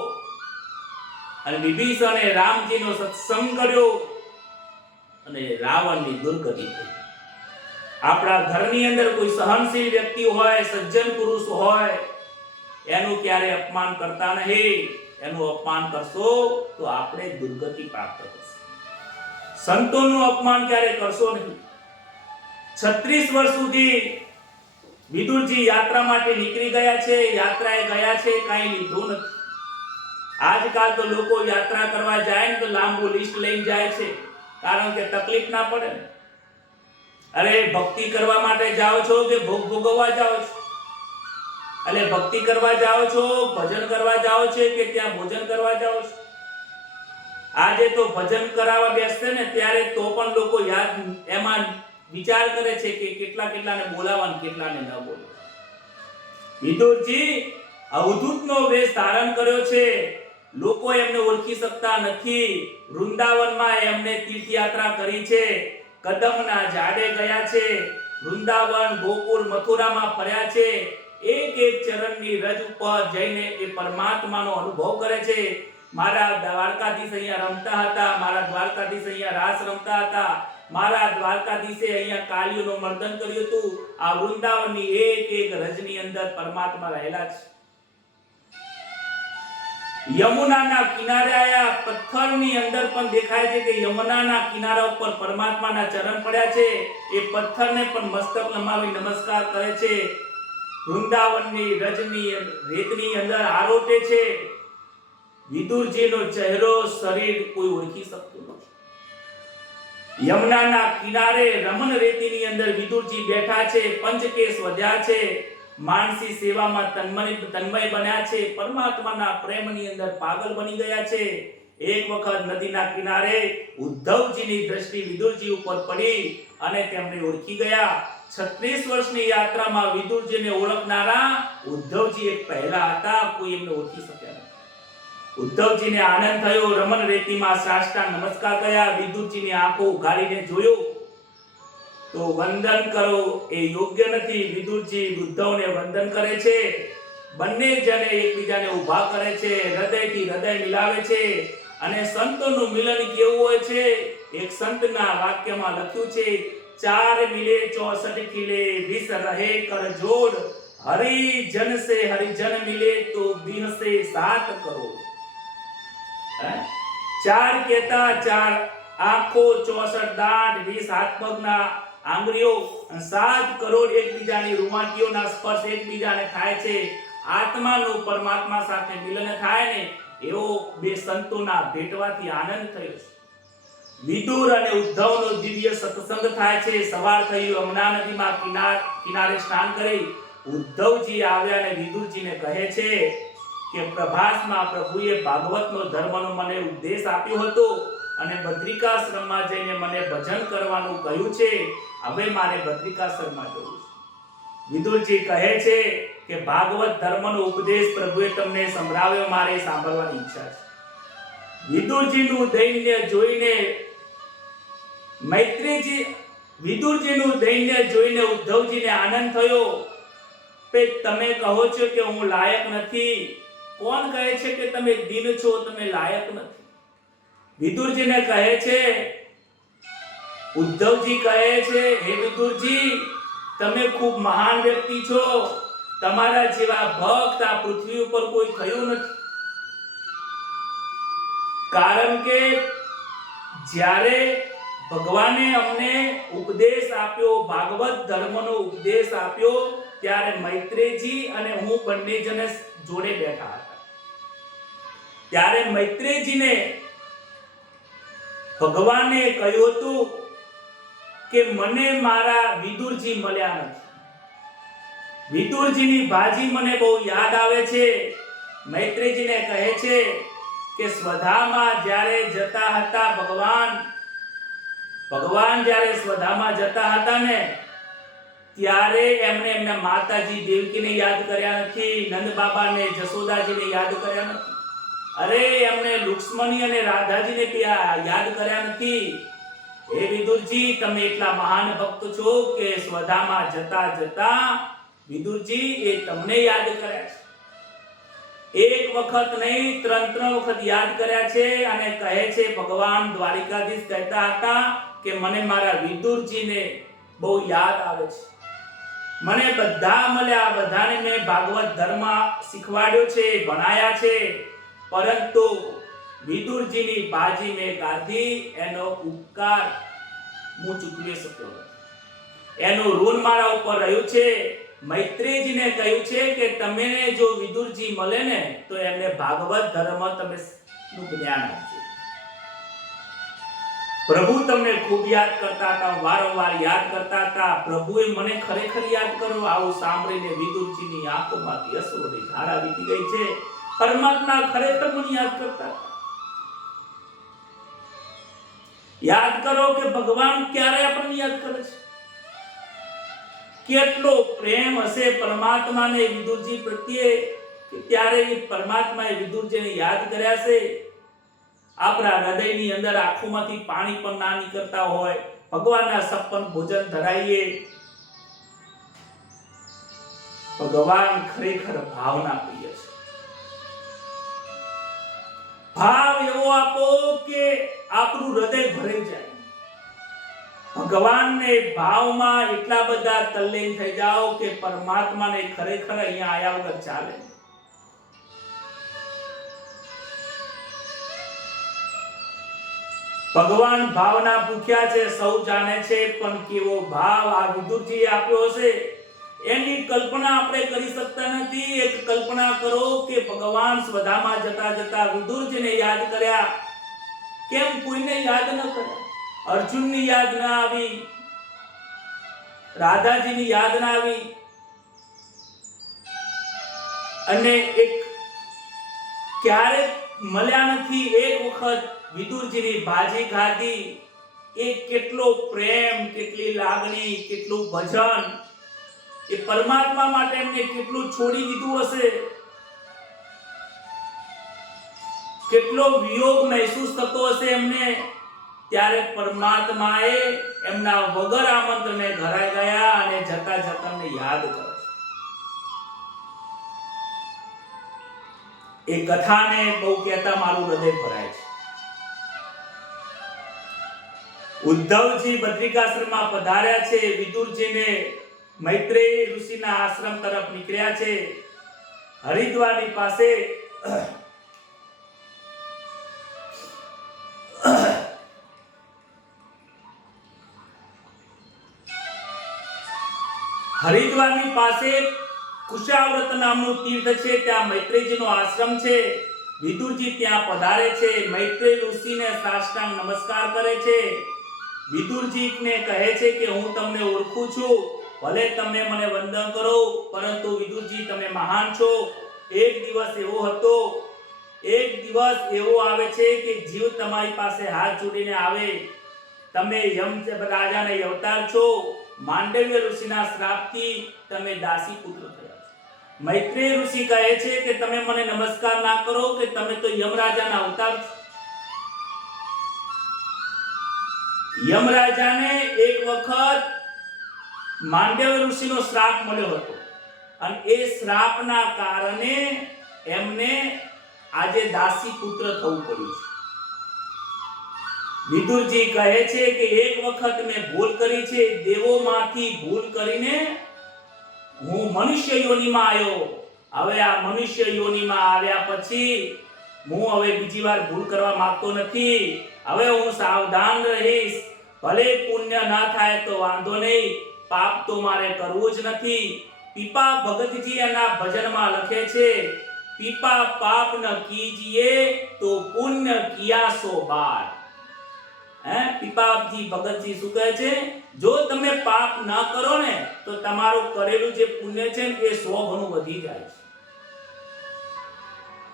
અને વિભીષણે રામજીનો સત્સંગ કર્યો અને રાવણની દુર્ગતિ થઈ. આપણા ઘરની અંદર કોઈ સહનશીલ વ્યક્તિ હોય, સજ્જન પુરુષ હોય, એનું ક્યારે અપમાન કરતા નહીં. એનું અપમાન કરશો તો આપણે દુર્ગતિ પ્રાપ્ત થશે. સંતોનું અપમાન ક્યારે કરશો નહીં. 36 વર્ષ સુધી વિદુરજી યાત્રા માટે નીકળી ગયા છે, યાત્રાએ ગયા છે, કાંઈ લીધું નથી. આજકાલ તો લોકો યાત્રા કરવા જાય ને તો લાંબુ લિસ્ટ લઈને જાય છે, કારણ કે તકલીફ ના પડે ને. અરે ભક્તિ કરવા માટે જાઓ છો કે ભોગ ભોગવવા જાઓ છો? એટલે ભક્તિ કરવા જાઓ છો, ભજન કરવા જાઓ છો કે ત્યાં ભોજન કરવા જાઓ છો? આજે તો ભજન કરાવવા બેસશે ને ત્યારે તો પણ લોકો એમાં વિચાર કરે છે કે કેટલાને બોલાવવા કેટલાને ન બોલાવવા. વિદુરજી અવધૂતનો વેશ ધારણ કર્યો છે, લોકો એમને ઓળખી શકતા નથી. વૃંદાવનમાં એમને તીર્થયાત્રા કરી છે, કદમના ઝાડે ગયા છે, વૃંદાવન, ગોકુળ, મથુરામાં ફર્યા છે. એક ચરણની રજ ઉપર જઈને એ પરમાત્માનો અનુભવ કરે છે. મારા દ્વારકાધીશ અહીંયા રમતા હતા, મારા દ્વારકાધીશ અહીંયા રાસ રમતા હતા, મારા દ્વારકાધીશે અહીંયા કાલિયોનું મર્દન કર્યું હતું. આ વૃંદાવનની એક રજની અંદર પરમાત્મા રહેલા છે. યમુનાના કિનારે આયા, પથ્થરની અંદર પણ દેખાય છે કે યમુનાના કિનારા ઉપર પરમાત્માના ચરણ પડ્યા છે. એ પથ્થરને પણ મસ્તક નમાવી નમસ્કાર કરે છે. વૃંદાવનની રજની રેતની અંદર આરોટે છે. વિદુરજીનો ચહેરો, શરીર કોઈ ઓળખી શકતું નથી. યમુનાના કિનારે રમણ રેતીની અંદર વિદુરજી બેઠા છે, પંચકેશ વધ્યા છે, માનસી સેવામાં તન્મય બન્યા છે, પરમાત્માના પ્રેમની અંદર પાગલ બની ગયા છે. એક વખત નદીના કિનારે ઉદ્ધવજીની દ્રષ્ટિ વિદુરજી ઉપર પડી અને તેમને ઓળખી ગયા. 36 વર્ષની યાત્રામાં વિદુરજીને ઓળખનારા ઉદ્ધવજી એક પહેલા હતા, કોઈ એમને ઓળખી શક્યા નથી. ઉદ્ધવજીને આનંદ થયો, રમણ રેતીમાં સાષ્ટાંગ નમસ્કાર કર્યા, વિદુરજીની આંખો ઉઘાડીને જોયો તો વંદન કરો એ યોગ્ય નથી. વિદુરજી ઉદ્ધવને વંદન કરે છે. બંને જણે એકબીજાને ઊભા કરે છે, હૃદયથી હૃદય મિલાવે છે. અને સંતોનું મિલન કેવું હોય છે? એક સંતના વાક્યમાં લખ્યું છે, 4 મિલે 64 ખીલે, 20 રહે કર જોડ, હરિજન સે હરિજન મિલે તો 20 से 7 करोड़. 4 કેતા 4 આંખો, 64 દાંત, 20 હાથ પગના આંગળીઓ, 7 કરોડ એકબીજાની રૂમાટીઓના સ્પર્શ એકબીજાને થાય છે. આત્માનું પરમાત્મા સાથે મિલન થાય ને એવો બે સંતોના ભેટવાથી આનંદ થયો છે. વિદુર અને ઉદ્ધવનો દિવ્ય સત્સંગ થાય છે. સવાર થયું, યમુના નદીમાં કિનારે સ્નાન કરી ઉદ્ધવજી આવ્યા અને વિદુરજીને કહે છે કે પ્રભાસમાં પ્રભુએ ભાગવતનો ધર્મનો મને ઉપદેશ આપ્યો હતો અને બદ્રિકાશ્રમમાં જઈને મને ભજન કરવાનું કહ્યું છે. હવે મારે બદ્રિકાશ્રમમાં જવું છે. વિદુરજી કહે છે કે ભાગવત ધર્મનો ઉપદેશ પ્રભુએ તમને સંભળાવ્યો, મારે સાંભળવાની ઈચ્છા છે. વિદુરજીનું દૈન્ય જોઈને વિદુરજીનું દૈન્ય જોઈને ઉદ્ધવજીને આનંદ થયો. તમે કહો છો કે હું લાયક નથી. કોણ કહે છે કે તમે દીન છો, તમે લાયક નથી? વિદુરજીને કહે છે, ઉદ્ધવજી કહે છે, હે વિદુરજી, તમે ખૂબ મહાન વ્યક્તિ છો. તમારા જેવા ભક્ત આ પૃથ્વી ઉપર કોઈ થયું નથી. કારણ કે જ્યારે ભગવાને અમને ઉપદેશ આપ્યો, ભાગવત ધર્મનો ઉપદેશ આપ્યો, ત્યારે મૈત્રેયજી અને હું બંને જણે જોડે બેઠા હતા. ત્યારે મૈત્રેયજીને ભગવાને કહ્યું હતું કે મને મારા વિદુરજી મળ્યા નથી. વિદુરજીની ભાજી મને બહુ યાદ આવે છે. મૈત્રેયજીને કહે છે કે સ્વધામાં જ્યારે જતા હતા ભગવાન જ્યારે સ્વધામાં જતા હતા ને ત્યારે એમણે એમના માતાજી દેવકીને યાદ કર્યા નથી, નંદ બાબાને, જશોદાજીને યાદ કર્યા નથી. અરે એમણે લુક્ષ્મણી અને રાધાજીને યાદ કર્યા નથી. હે વિદુરજી, તમે એટલા મહાન ભક્ત છો કે સ્વધામાં જતા જતા વિદુરજી એ તમને યાદ કર્યા છે. એક વખત નહીં, 3 વખત યાદ કર્યા છે. અને કહે છે ભગવાન દ્વારિકાધીશ કહેતા હતા કે મને મારા વિદુરજીને બહુ યાદ આવે છે. મને બધા મળ્યા, બધાને મેં ભાગવત ધર્મ શીખવાડ્યો છે, ભણાયા છે, પરંતુ વિદુરજીની બાજી મેં ગાધી, એનો ઉપકાર હું ચૂકવી શક્યો નથી. એનું ઋણ મારા ઉપર રહ્યું છે. મૈત્રેયજીને કહ્યું છે કે તમે જો વિદુરજી મળે ને તો એમને ભાગવત ધર્મ તમે નું જ્ઞાન આપજો. પ્રભુ તમને ખૂબ યાદ કરતા હતા, વારંવાર યાદ કરતા હતા. પ્રભુએ મને ખરેખર યાદ કરો. આવું સાંભળીને વિદુરજીની આંખોમાંથી અશ્રુની ધારા વીતી ગઈ છે. પરમાત્મા ખરેખર મને યાદ કરતા હતા. યાદ કરો કે ભગવાન ક્યારે આપણને યાદ કરે છે. કેટલો પ્રેમ હશે પરમાત્માને વિદુરજી પ્રત્યે કે ત્યારે પરમાત્માએ વિદુરજીને યાદ કર્યા છે. આપણા હૃદયની અંદર આંખોમાંથી પાણી પણ ના નીકળતા હોય, ભગવાનના સપન ભોજન ધરાઈએ. ભગવાન ખરેખર ભાવના પ્રિય છે. ભાવ એવો આપો કે આપણું હૃદય ભરાઈ જાય. ભગવાનને ભાવમાં એટલા બધા તલ્લીન થઈ જાઓ કે પરમાત્માને ખરેખર અહીંયા આયા વગર ચાલે. ભગવાન ભાવના ભૂખ્યા છે, સૌ જાણે છે, પણ કેવો ભાવ આ વિદુરજીએ આપ્યો હશે એની કલ્પના આપણે કરી શકતા નથી. એક કલ્પના કરો કે ભગવાન સ્વધામાં જતા જતા વિદુરજીને યાદ કર્યા. કેમ કોઈને યાદ ન કર્યા? અર્જુનની યાદ ના આવી, રાધાજીની યાદ ના આવી, અને એક ક્યારે મળ્યા નથી. એક વખત વિદુરજીની ભાજી ખાધી. એ કેટલો પ્રેમ, કેટલી લાગણી, કેટલું ભજન, એ પરમાત્મા માટે એમને કેટલું છોડી દીધું હશે. કેટલો વિયોગ મહેસૂસ થતો હશે એમને. ત્યારે પરમાત્માએ એમના વગર આમંત્રણે ઘરે ગયા અને જતા જતા એમને યાદ કરો. એ કથાને બહુ કહેતા મારું હૃદય ભરાય છે. ઉદ્ધવજી બદ્રિકાશ્રમમાં પધાર્યા છે. વિદુરજીને મૈત્રેય ઋષિના આશ્રમ તરફ નીકળ્યા છે. હરિદ્વારની પાસે હરિદ્વારની પાસે કુશાવ્રત નામનું તીર્થ છે. ત્યાં મૈત્રેયજીનો આશ્રમ છે. વિદુરજી ત્યાં પધારે છે. મૈત્રેય ઋષિને સાષ્ટાંગ નમસ્કાર કરે છે. વિદુરજીને કહે છે કે હું તમને ઓળખું છું, ભલે તમે મને વંદન કરો, પરંતુ વિદુરજી તમે મહાન છો. એક દિવસ એવો આવે છે કે જીવ તમારી પાસે હાથ જોડીને આવે. તમે યમ રાજાના અવતાર છો. માંડવ્ય ઋષિના શ્રાપથી તમે દાસી પુત્ર થયા છો. મૈત્રેય ઋષિ કહે છે કે તમે મને નમસ્કાર ના કરો કે તમે તો યમરાજાના અવતાર છો. યમરાજાને એક વખત માંડવ્ય ઋષિનો શ્રાપ મળ્યો હતો અને એ શ્રાપના કારણે એમને આજે દાસી પુત્ર થવું પડ્યું છે. વિદુરજી કહે છે કે એક વખત મેં ભૂલ કરી છે. દેવોમાંથી ભૂલ કરીને હું મનુષ્ય યોનિમાં આવ્યો. હવે આ મનુષ્ય યોનિમાં આવ્યા પછી હું હવે બીજી વાર ભૂલ કરવા માંગતો નથી. હવે હું સાવધાન રહીશ. ભલે પુણ્ય ના થાય તો વાંધો નહીં, પાપ તો મારે કરવું જ નથી. પીપા ભગતજી એના ભજનમાં લખે છે, પીપા પાપ ન કીજીએ તો પુણ્ય કિયા સો બાર. પીપાજી ભગતજી શું કહે છે? જો તમે પાપ ના કરો ને તો તમારું કરેલું જે પુણ્ય છે એ 100 ગણું વધી જાય છે.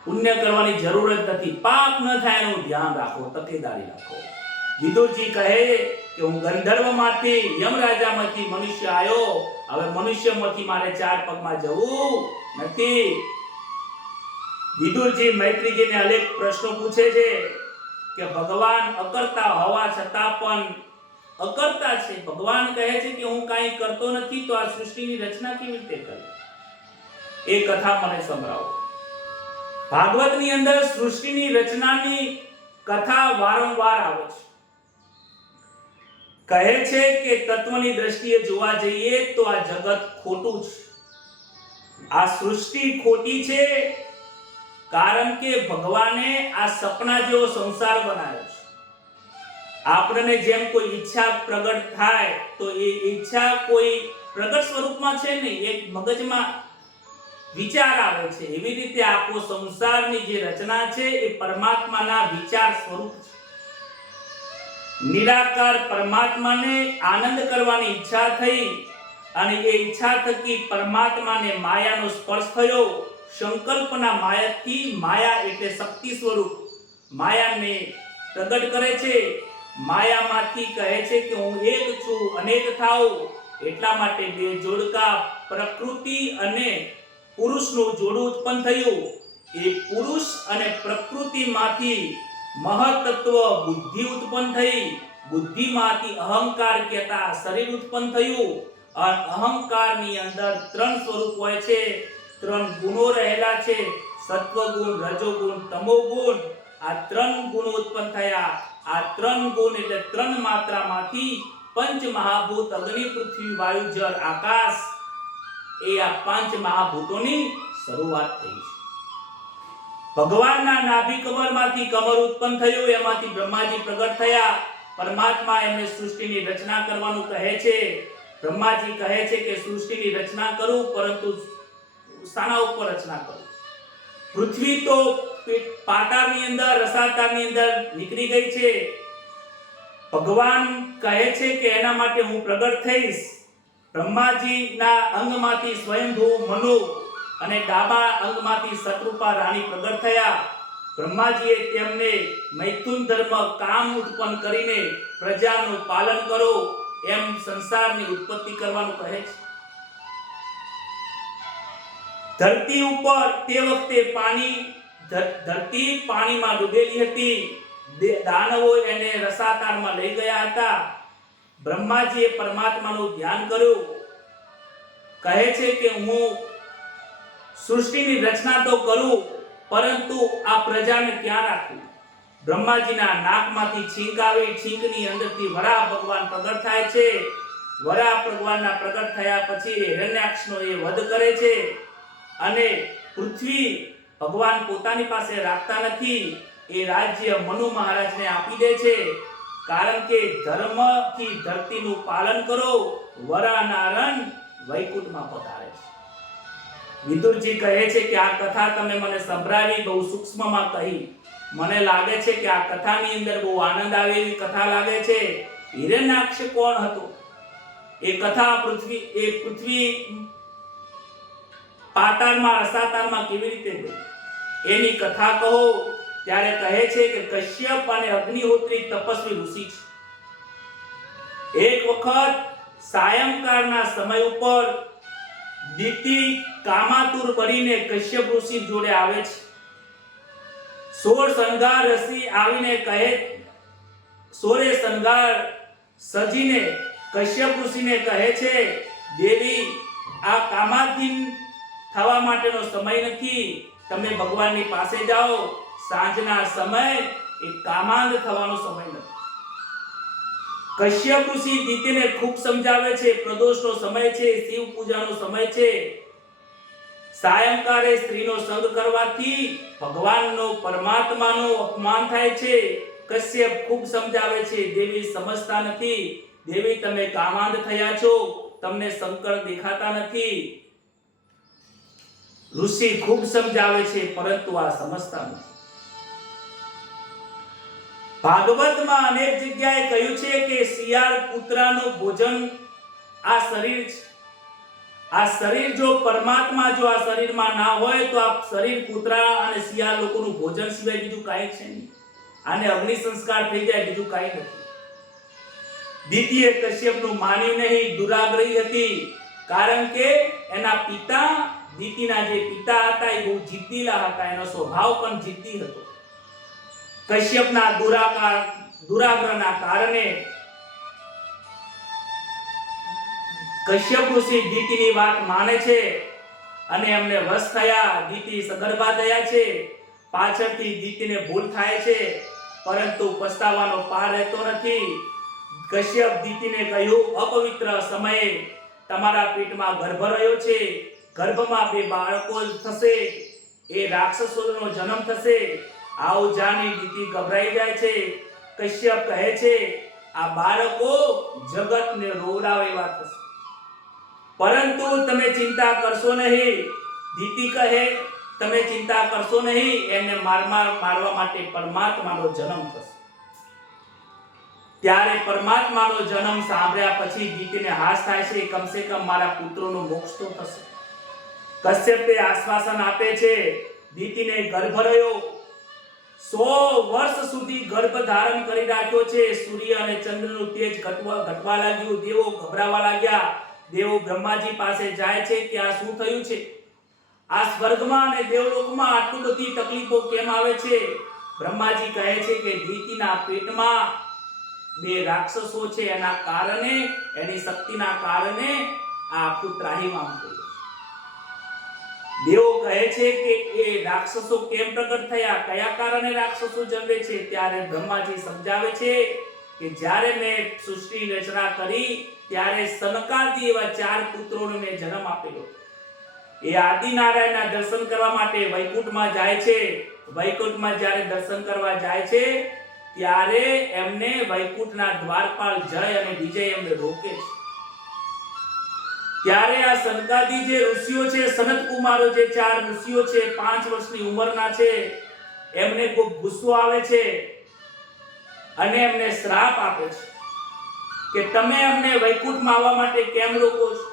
પુણ્ય કરવાની જરૂર જ નથી. પાપ ન થાય એનું ધ્યાન રાખો, તકેદારી રાખો. વિદુરજી કહે કે હું ગંધર્વમાંથી યમરાજામાંથી મનુષ્ય આવ્યો. હવે મનુષ્યમાંથી મારે 4 પગમાં જવું નથી. વિદુરજી મૈત્રીજીને અનેક પ્રશ્નો પૂછે છે કે ભગવાન અકર્તા હોવા છતાં પણ અકર્તા છે. ભગવાન કહે છે કે હું કાંઈ કરતો નથી, તો આ સૃષ્ટિની રચના કેવી રીતે કરી? એ કથા મને સંભળાવો. ભાગવતની અંદર સૃષ્ટિની રચનાની કથા વારંવાર આવે છે. કહે છે કે તત્વની દ્રષ્ટિએ જોવા જઈએ તો આ જગત ખોટું છે. આ સૃષ્ટિ ખોટી છે કારણ કે ભગવાને આ સપના જેવો સંસાર બનાવ્યો છે. આપણને જેમ કોઈ ઈચ્છા પ્રગટ થાય તો એ ઈચ્છા કોઈ પ્રગટ સ્વરૂપમાં છે નહીં, એક મગજમાં વિચાર આવે છે. એવી રીતે આખો સંસારની જે રચના છે એ પરમાત્માના વિચાર સ્વરૂપ છે. નિરાકાર પરમાત્માને આનંદ કરવાની ઈચ્છા થઈ અને એ ઈચ્છા થકી પરમાત્માને માયાનો સ્પર્શ થયો. સંકલ્પના માયાથી, માયા એટલે શક્તિ સ્વરૂપ, માયાને પ્રગટ કરે છે. માયામાંથી કહે છે કે હું એક છું, અનેક થાઉં. એટલા માટે બે જોડકા પ્રકૃતિ અને પુરુષનું જોડું ઉત્પન્ન થયું. એ પુરુષ અને પ્રકૃતિમાંથી મહત્તત્વ બુદ્ધિ ઉત્પન્ન થઈ. બુદ્ધિમાંથી અહંકાર કહેતા શરીર ઉત્પન્ન થયું. અને અહંકારની અંદર 3 સ્વરૂપ હોય છે, 3 ગુણો રહેલા છે, સત્વગુણ, રજોગુણ, તમોગુણ. આ 3 ગુણો ઉત્પન્ન થયા. આ 3 ગુણ એટલે 3 માત્રામાંથી પંચ મહાભૂત અગ્નિ, પૃથ્વી, વાયુ, જળ, આકાશ, એ આ 5 મહાભૂતોની શરૂઆત થઈ છે. ભગવાનના નાભી કમરમાંથી કમર ઉત્પન્ન થયું. એમાંથી બ્રહ્માજી પ્રગટ થયા. પરમાત્મા એમને સૃષ્ટિની રચના કરવાનું કહે છે. બ્રહ્માજી કહે છે કે સૃષ્ટિની રચના કરું, પરંતુ શાના ઉપર રચના કરું? પૃથ્વી તો પાતાળની અંદર, રસાતાળની અંદર નીકળી ગઈ છે. ભગવાન કહે છે કે એના માટે હું પ્રગટ થઈશ. બ્રહ્માજીના અંગમાંથી સ્વયંભૂ મનુ અને ડાબા અંગમાંથી શત્રુપા રાણી પ્રગટ થયા. બ્રહ્માજીએ તેમને મૈથુન ધર્મ, કામ ઉત્પન્ન કરીને પ્રજાનું પાલન કરો એમ સંસારની ઉત્પત્તિ કરવાનું કહે છે. ધરતી ઉપર તે વખતે ધરતી પાણીમાં ડૂબેલી હતી. દાનવો એને રસાતારમાં લઈ ગયા હતા. બ્રહ્માજીએ પરમાત્માનું ધ્યાન કર્યું. કહે છે કે હું સૃષ્ટિની રચના તો કરું, પરંતુ આ પ્રજાને ક્યાં રાખું? બ્રહ્માજીના નાકમાંથી છીંક આવે. છીંકની અંદરથી વરાહ ભગવાન પ્રગટ થાય છે. વરાહ ભગવાનના પ્રગટ થયા પછી હિરણ્યાક્ષનો એ વધ કરે છે અને પૃથ્વી ભગવાન પોતાની પાસે રાખતા નથી. એ રાજ્ય મનુ મહારાજને આપી દે છે. કારણ કે ધર્મથી ધરતીનું પાલન કરો. વરાહના રણ વૈકુંઠમાં પધારે છે. વિદુરજી કહે છે કે આ કથા તમે મને સંભળાવી, બહુ સૂક્ષ્મમાં કહી. મને લાગે છે કે આ કથાની અંદર બહુ આનંદ આવે એવી કથા લાગે છે. હિરણ્યાક્ષ કોણ હતો? એ કથા પૃથ્વી પાતાળમાં રસાતાળમાં કેવી રીતે ગઈ એની કથા કહો. ત્યારે કહે છે કે કશ્યપ અને અગ્નિહોત્રી તપસ્વી ઋષિ છે. એક વખત સાયંકાળના સમય ઉપર દિતિ કામાતુર બનીને કશ્યપ ઋષિ જોડે આવે છે. 16 શણગાર ઋષિ આવીને કહે, 16 શણગાર સજીને કશ્યપ ઋષિને કહે છે, દેવી આ કામાધીન થવા માટેનો સમય નથી. તમે ભગવાનની પાસે જાઓ. સાંજના સમય એ કામાંધ થવાનો સમય નથી. કશ્યપ ઋષિ દિતિને ખૂબ સમજાવે છે. પ્રદોષનો સમય છે, શિવ પૂજાનો સમય છે. સાયંકાળે સ્ત્રીનો સંગ કરવાથી ભગવાનનો પરમાત્માનો અપમાન થાય છે. કશ્યપ ખૂબ સમજાવે છે, દેવી સમજતા નથી. દેવી તમે કામાંધ થયા છો, તમને શંકર દેખાતા નથી. ઋષિ ખૂબ સમજાવે છે, પરંતુ આ સમજતા નથી. ભાગવતમાં અનેક જગ્યાએ કહ્યું છે કે શિયાળ કૂતરાનું ભોજન આ શરીર છે. આ શરીર જો પરમાત્મા જો આ શરીરમાં ના હોય તો આ શરીર કૂતરા અને શિયાળ લોકોનું ભોજન સિવાય બીજું કાંઈ છે નહીં. આને અગ્નિ સંસ્કાર થઈ જાય, બીજું કાંઈ નથી. દિતિએ કશ્યપનું માન્યું નહીં, દુરાગ્રહી હતી. કારણ કે એના પિતા, દિતિના જે પિતા હતા એ બહુ જિદ્દીલા હતા. એનો સ્વભાવ પણ જિદ્દી હતો. કશ્યપના દુરાગ્રહના કારણે કશ્યપ ઋષિ દિતિની વાત માને છે અને એમને વશ થયા. દિતિ સગર્ભા થયા છે. પાછળથી દિતિને ભૂલ થાય છે, પરંતુ પસ્તાવાનો પાર રહેતો નથી. કશ્યપ દિતિને કહ્યું, અપવિત્ર સમયે તમારા પેટમાં ગર્ભ રહ્યો છે. ગર્ભમાં 2 બાળકો થશે. એ રાક્ષસોનો જન્મ થશે. આવું જાણી દિતિ ગભરાઈ જાય છે. કશ્યપ કહે છે, આ બાળકો જગતને રોવડાવે એવા થશે, પરંતુ તમે ચિંતા કરશો નહીં. દિતિ કહે, તમે ચિંતા કરશો નહીં. એને મારવા માટે પરમાત્માનો જન્મ થશે. ત્યારે પરમાત્માનો જન્મ સાંભળ્યા પછી દિતિને હાશ થાય છે, કમસે કમ મારા પુત્રોનો મોક્ષ તો થશે. કશ્યપે આશ્વાસન આપે છે. દિતિને ગર્ભ રહ્યો. 100 વર્ષ સુધી ગર્ભ ધારણ કરી રાખ્યો છે. સૂર્ય અને ચંદ્રનું તેજ ઘટવા લાગ્યું. દેવો ગભરાવા લાગ્યા. દેવો બ્રહ્માજી પાસે જાય છે કે આ શું થયું છે? આ સ્વર્ગમાં અને દેવલોકમાં આટલી બધી તકલીફો કેમ આવે છે? બ્રહ્માજી કહે છે કે દિતિના પેટમાં 2 રાક્ષસો છે. એના કારણે, એની શક્તિના કારણે આ આખું ત્રાહિમામ થયું. દેવો કહે છે કે એ રાક્ષસો કેમ પ્રગટ થયા, કયા કારણે રાક્ષસો જન્મે છે? ત્યારે બ્રહ્માજી સમજાવે છે કે જ્યારે મેં સૃષ્ટિની રચના કરી ત્યારે સનકાદી એવા 4 પુત્રોને મેં જન્મ આપેલો. એ આદિનારાયણના દર્શન કરવા માટે વૈકુંઠમાં જાય છે. વૈકુંઠમાં જ્યારે દર્શન કરવા જાય છે ત્યારે એમને વૈકુંઠના દ્વારપાલ જય અને વિજય એમને રોકે છે. ત્યારે આ સનકાદી જે ઋષિઓ છે, સનત કુમારો જે 4 ઋષિઓ છે, 5 વર્ષની ઉંમરના છે, એમને ખૂબ ગુસ્સો આવે છે અને એમને શ્રાપ આપે છે કે તમે અમને વૈકુંઠમાં આવવા માટે કેમ રોકો છો?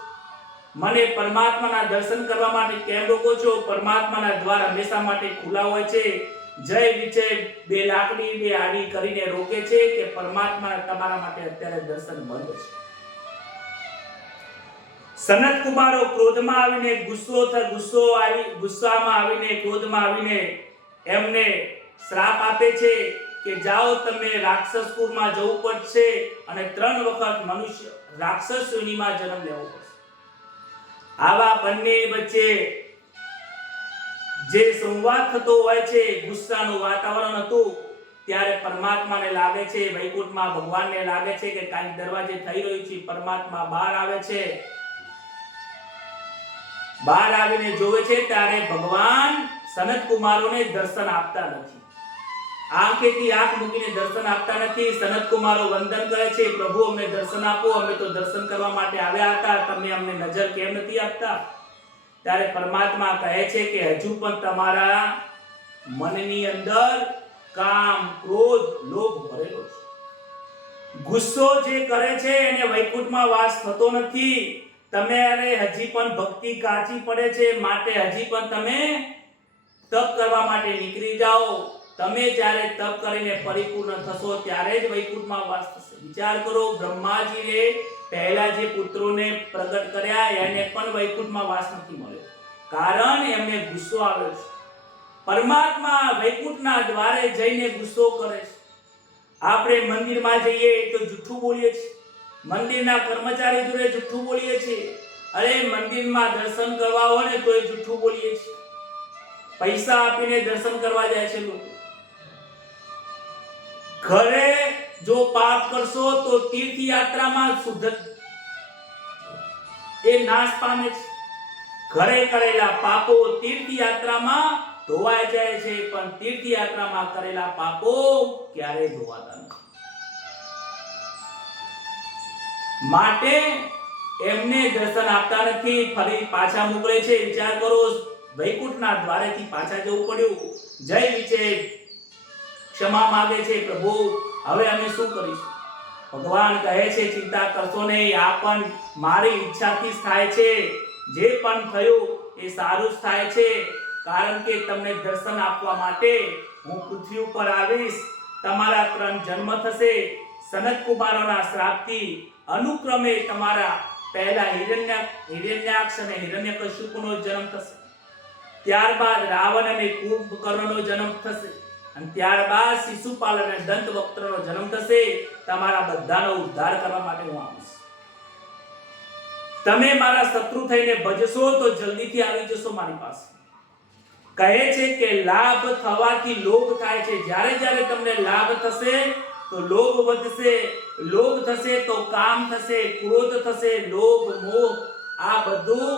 મને પરમાત્માના દર્શન કરવા માટે કેમ રોકો છો? પરમાત્માના દ્વાર હંમેશા માટે ખુલ્લા હોય છે. જય વિજય 2 લાકડી 2 આડી કરીને રોકે છે કે પરમાત્માના તમારા માટે અત્યારે દર્શન બંધ છે. સનત કુમારો ક્રોધમાં આવીને ગુસ્સામાં આવીને ક્રોધમાં આવીને એમને શ્રાપ આપે છે કે જાઓ તમે રાક્ષસકુળમાં જવું પડશે અને 3 વખત મનુષ્ય રાક્ષસ યોનિમાં જન્મ લેવો પડશે. આવા બંને વચ્ચે જે સંવાદ થતો હોય છે, ગુસ્સાનું વાતાવરણ હતું, ત્યારે પરમાત્માને લાગે છે, વૈકુંઠમાં ભગવાનને લાગે છે કે કાંઈક દરવાજે થઈ રહ્યું છે. પરમાત્મા બહાર આવે છે. બહાર આવીને જોવે છે ત્યારે ભગવાન સનત કુમારોને દર્શન આપતા નથી. આંખેથી આંખ મૂકીને દર્શન આપતા નથી. સનત કુમારો વંદન કરે છે, પ્રભુ અમને દર્શન આપો, અમે તો દર્શન કરવા માટે આવ્યા હતા, તમે અમને નજર કેમ નથી આપતા? ત્યારે પરમાત્મા કહે છે કે હજુ પણ તમારા મનની અંદર કામ, ક્રોધ, લોભ ભરેલો છે. ગુસ્સો જે કરે છે એને વૈકુંઠમાં વાસ થતો નથી. તમારે હજી પણ ભક્તિ કાચી પડે છે, માટે હજી પણ તમે તપ કરવા માટે નીકળી જાઓ. તમે જ્યારે તપ કરીને પરિપૂર્ણ થશો ત્યારે જ વૈકુંઠમાં વાસ થશે. વિચાર કરો, બ્રહ્માજીએ પહેલા જે પુત્રોને પ્રગટ કર્યા એને પણ વૈકુંઠમાં વાસ નથી મળ્યો, કારણ એમને ગુસ્સો આવ્યો છે. પરમાત્મા વૈકુંઠના દ્વારે જઈને ગુસ્સો કરે છે. આપણે મંદિરમાં જઈએ તો જૂઠું બોલીએ છીએ, મંદિરના કર્મચારી જોડે જૂઠું બોલીએ છીએ, અરે મંદિરમાં દર્શન કરવા હોય ને તો એ જૂઠું બોલીએ છીએ. પૈસા આપીને દર્શન કરવા જાય છે લોકો. ઘરે જો પાપ કરશો તો તીર્થયાત્રામાં શુદ્ધ એ નાશ પામે છે. ઘરે કરેલા પાપો તીર્થયાત્રામાં ધોવાઈ જાય છે, પણ તીર્થયાત્રામાં કરેલા પાપો ક્યારેય ધોવાતા નથી. માટે એમને દર્શન આપતા નથી, ફરી પાછા મોકલે છે. વિચાર કરો, વૈકુંઠના દ્વારેથી પાછા જવું પડ્યું. જય વિજય ક્ષમા માંગે છે, પ્રભુ હવે અમે શું કરીશું? ભગવાન કહે છે ચિંતા કરશો નહીં, આ પણ મારી ઈચ્છાથી જ થાય છે. જે પણ થયું એ સારું જ થાય છે, કારણ કે તમને દર્શન આપવા માટે હું પૃથ્વી ઉપર આવીશ. તમારા 3 જન્મ થશે. સનત કુમારોના શ્રાપથી અનુક્રમે તમારા પહેલા હિરણ્યાક્ષ અને હિરણ્યકશ્યપનો જન્મ થશે. ત્યારબાદ રાવણ અને કુંભકર્ણનો જન્મ થશે, અને ત્યારબાદ શિશુપાલ અને દંતવક્રનો જન્મ થશે. તમારા બધાનો ઉદ્ધાર કરવા માટે હું આવીશ. તમે મારા શત્રુ થઈને ભજશો તો જલ્દીથી આવી જશો મારી પાસે. કહે છે કે લાભ થવાથી લોભ થાય છે. જ્યારે જ્યારે તમને લાભ થશે તો લોભ વધશે, લોભ થશે તો કામ થશે, ક્રોધ થશે, લોભ, મોહ, આ બધું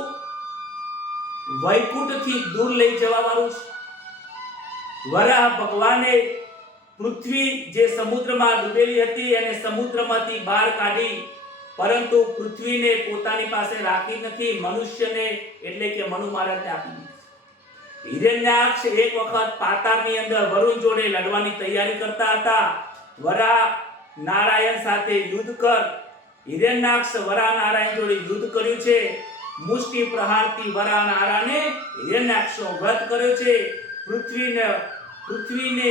વૈકુંઠથી દૂર લઈ જવા વાળું છે. વરાહ ભગવાને પૃથ્વી જે સમુદ્રમાં ડૂબેલી હતી એને સમુદ્રમાંથી બહાર કાઢી, પરંતુ પૃથ્વીને પોતાની પાસે રાખી નથી, મનુષ્યને એટલે કે મનુ મહારાજને આપી દીધી. હિરણ્યાક્ષ એક વખત પાતાળની અંદર વરુણ જોડે લડવાની તૈયારી કરતા હતા. વરાહ નારાયણ સાથે યુદ્ધ કર. હિરણ્યાક્ષ વરાહ નારાયણ જોડે યુદ્ધ કર્યું છે. મુષ્ટિ પ્રહારથી વરાહ નારાયણે હિરણ્યાક્ષનો વધ કર્યો છે. પૃથ્વીને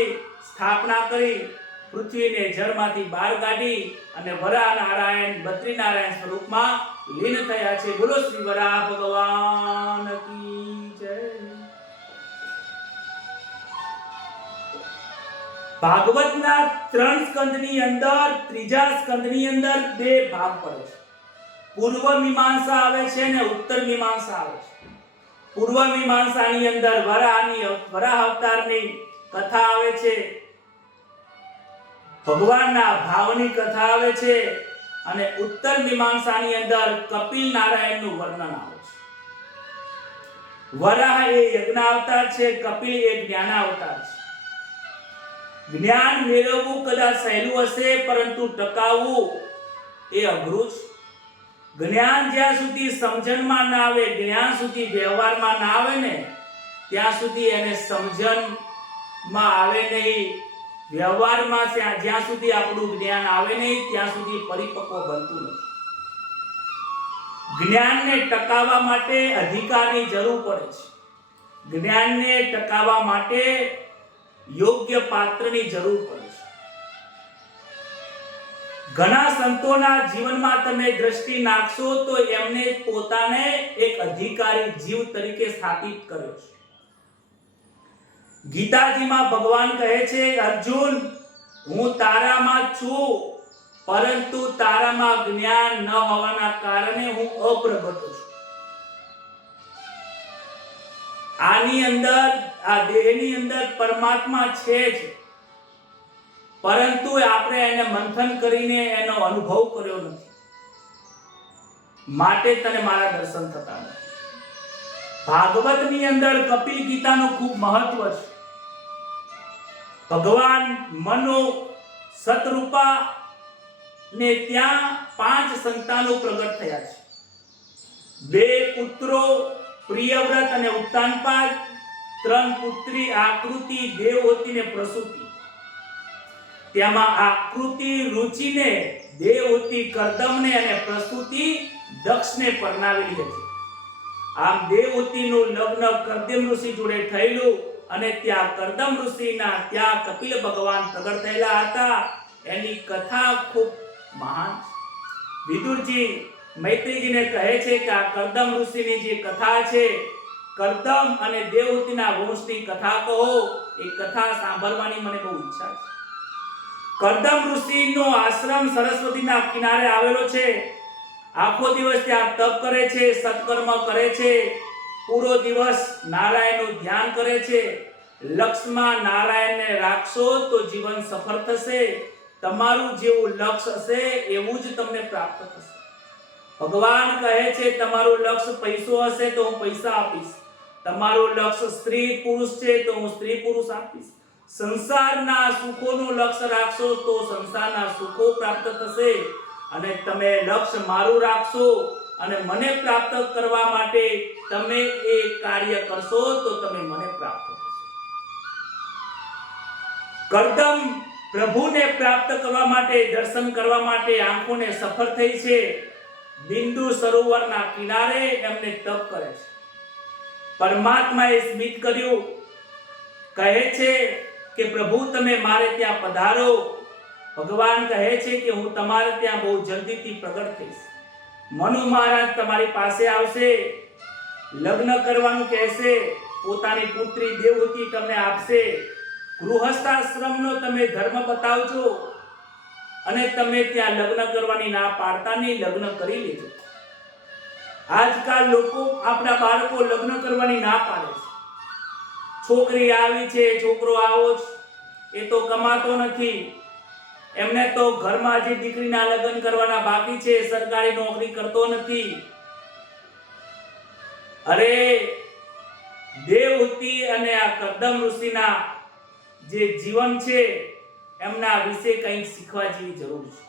સ્થાપના કરી, પૃથ્વીને જળમાંથી બહાર કાઢી અને વરાહ નારાયણ બદ્રીનારાયણ સ્વરૂપમાં લીન થયા છે. બોલો શ્રી વરાહ ભગવાન કી જય. ભાગવતના 3 સ્કંદની અંદર, ત્રીજા સ્કંદની અંદર 2 ભાગ પડે છે. પૂર્વ મીમાંસા આવે છે અને ઉત્તર મીમાંસા આવે છે. પૂર્વ મીમાંસાની અંદર વરાહ અવતારની કથા આવે છે, ભગવાનના ભાવની કથા આવે છે, અને ઉત્તર મીમાંસાની અંદર કપિલ નારાયણનું વર્ણન આવે છે. વરાહ એ યજ્ઞ અવતાર છે, કપિલ એ જ્ઞાન અવતાર છે. જ્ઞાન મેળવવું કદાચ સહેલું હશે, પરંતુ ટકાવવું એ અઘરું છે. જ્ઞાન જ્યાં સુધી સમજણમાં ના આવે, જ્ઞાન સુધી વ્યવહારમાં ના આવે ને, ત્યાં સુધી એને સમજણમાં આવે નહીં. વ્યવહારમાં જ્યાં સુધી આપણું જ્ઞાન આવે નહીં ત્યાં સુધી પરિપક્વ બનતું નથી. જ્ઞાનને ટકાવવા માટે અધિકારની જરૂર પડે છે. જ્ઞાનને ટકાવવા માટે યોગ્ય પાત્રની જરૂર પડે છે. ઘણા સંતોના જીવનમાં તમે દ્રષ્ટિ નાખશો તો એમને પોતાને એક અધિકારી જીવ તરીકે સ્થાપિત કર્યો છે. ગીતાજીમાં ભગવાન કહે છે, અર્જુન હું તારામાં છું, પરંતુ તારામાં જ્ઞાન ન હોવાના કારણે હું અપ્રગટ છું. આની અંદર, આ દેહની અંદર પરમાત્મા છે જ, પરંતુ આપણે એને મંથન કરીને એનો અનુભવ કર્યો નથી, માટે તને મારા દર્શન થતા નથી. ભાગવતની અંદર કપિલ ગીતાનું ખૂબ મહત્વ છે. ભગવાન મનુ સતરૂપા ને ત્યાં 5 સંતાનો પ્રગટ થયા છે. 2 પુત્રો પ્રિયવ્રત અને ઉત્તાનપાદ, 3 પુત્રી આકૃતિ, દેવહૂતિ ને પ્રસૂતિ. તેમાં આકૃતિ રુચિને, દેવહૂતિ કર્દમને અને પ્રસૂતિ દક્ષને પરણાવેલી હતી. આમ દેવહૂતિનું લગ્ન કર્દમ ઋષિ જોડે થયેલું અને ત્યાં કર્દમ ઋષિના ત્યાં કપિલ ભગવાન પ્રગટ થયેલા હતા. એની કથા ખૂબ મહાન છે. વિદુરજી મૈત્રીજીને કહે છે કે આ કર્દમ ઋષિની જે કથા છે, કર્દમ અને દેવહૂતિના વંશની કથા કહો, એ કથા સાંભળવાની મને બહુ ઈચ્છા છે. કર્દમ ઋષિનો આશ્રમ સરસ્વતીના કિનારે આવેલો છે. આખો દિવસ ત્યાં તપ કરે છે, સત્કર્મ કરે છે, પૂરો દિવસ નારાયણનું ધ્યાન કરે છે. લક્ષ્યમાં નારાયણને રાખશો તો જીવન સફળ થશે. તમારું જેવું લક્ષ્ય હશે એવું જ તમને પ્રાપ્ત થશે. ભગવાન કહે છે તમારું લક્ષ્ય પૈસો હશે તો હું પૈસા આપીશ, તમારું લક્ષ્ય સ્ત્રી પુરુષ છે તો હું સ્ત્રી પુરુષ આપીશ. સંસારના સુખોનું લક્ષ્ય રાખશો તો સંસારના સુખો પ્રાપ્ત થશે. અને તમે લક્ષ્ય મારું રાખશો અને મને પ્રાપ્ત કરવા માટે તમે એ કાર્ય કરશો તો તમે મને પ્રાપ્ત થશો. કર્દમ પ્રભુને પ્રાપ્ત કરવા માટે, દર્શન કરવા માટે આંખોને સફળ થઈ છે. બિંદુ સરોવરના કિનારે એમને તપ કરે છે. પરમાત્માએ સ્મિત કર્યું, કહે છે કે પ્રભુ તમે મારે ત્યાં પધારો. ભગવાન કહે છે કે હું તમારે ત્યાં બહુ જલ્દીથી પ્રગટ થઈશ. મનુ મહારાજ તમારી પાસે આવશે, લગ્ન કરવાનું કહેશે, પોતાની પુત્રી દેવહૂતિ તમને આપશે. ગૃહસ્થાશ્રમનો તમે ધર્મ બતાવજો અને તમે ત્યાં લગ્ન કરવાની ના પાડતા નહીં, લગ્ન કરી લેજો. આજકાલ લોકો, આપણા બાળકો લગ્ન કરવાની ના પાડે છે. છોકરી આવી છે, છોકરો આવો છે, એ તો કમાતો નથી, એમને તો ઘરમાં જે દીકરીના લગ્ન કરવાના બાકી છે, સરકારી નોકરી કરતો નથી. અરે દેવહૂતિ અને આ કર્દમ ઋષિના જે જીવન છે એમના વિશે કંઈક શીખવા જેવી જરૂર છે.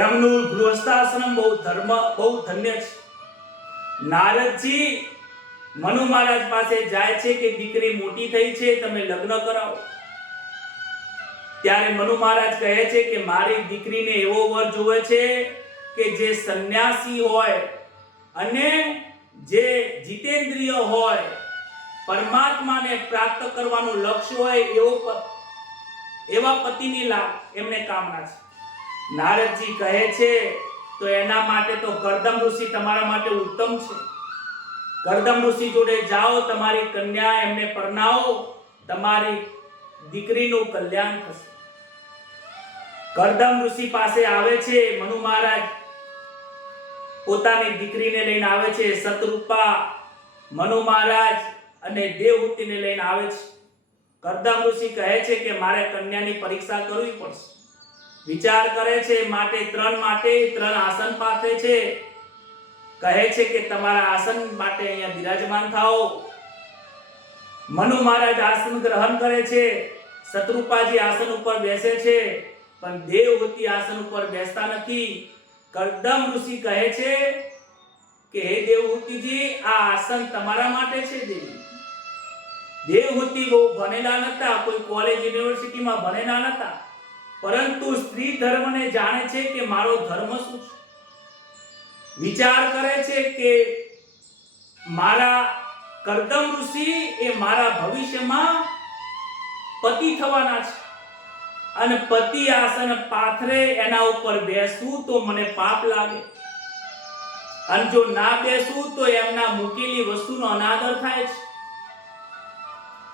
એમનું ગૃહસ્થાશ્રમ બહુ ધન્ય છે. નારદજી મનુ મહારાજ પાસે જાય છે કે દીકરી મોટી થઈ છે, તમે લગ્ન કરાવો. ત્યારે મનુ મહારાજ કહે છે કે મારી દીકરીને એવો વર જોવે છે કે જે સંન્યાસી હોય અને જે જીતેન્દ્રિય હોય, પરમાત્માને પ્રાપ્ત કરવાનું લક્ષ્ય હોય એવા પતિની એમને કામના છે. નારદજી કહે છે તો એના માટે તો કર્દમ ઋષિ તમારા માટે ઉત્તમ છે. કર્દમ ઋષિ જોડે જાઓ, તમારી કન્યા એમને પરણાવો, તમારી દીકરીનું કલ્યાણ થશે. કર્દમ ઋષિ પાસે આવે છે મનુ મહારાજ, પોતાની દીકરીને લઈને આવે છે. સતરૂપા, મનુ મહારાજ અને દેવહૂતિને લઈને આવે છે. કર્દમ ઋષિ કહે છે કે મારે કન્યાની પરીક્ષા કરવી પડશે. વિચાર કરે છે, માટે 3 આસન પાથરે છે. કહે છે કે તમારા આસન માટે અહીંયા બિરાજમાન થાઓ. મનુ મહારાજ આસન ગ્રહણ કરે છે. સતરૂપાજી આસન ઉપર બેસે છે, પણ દેવહૂતિ આસન ઉપર બેસતા નથી. કર્દમ ઋષિ કહે છે કે હે દેવહૂતિજી, આ આસન તમારા માટે છે. દેવહૂતિ બહુ ભણેલા નતા, કોઈ કોલેજ યુનિવર્સિટીમાં ભણેલા નતા, પરંતુ સ્ત્રી ધર્મને જાણે છે કે મારો ધર્મ શું છે. વિચાર કરે છે કે મારા કર્દમ ઋષિ એ મારા ભવિષ્યમાં પતિ થવાના છે અને પતિ આસન પાથરે એના ઉપર બેસવું તો મને પાપ લાગે, અને જો ના બેસવું તો એમના મૂકેલી વસ્તુનો અનાદર થાય છે.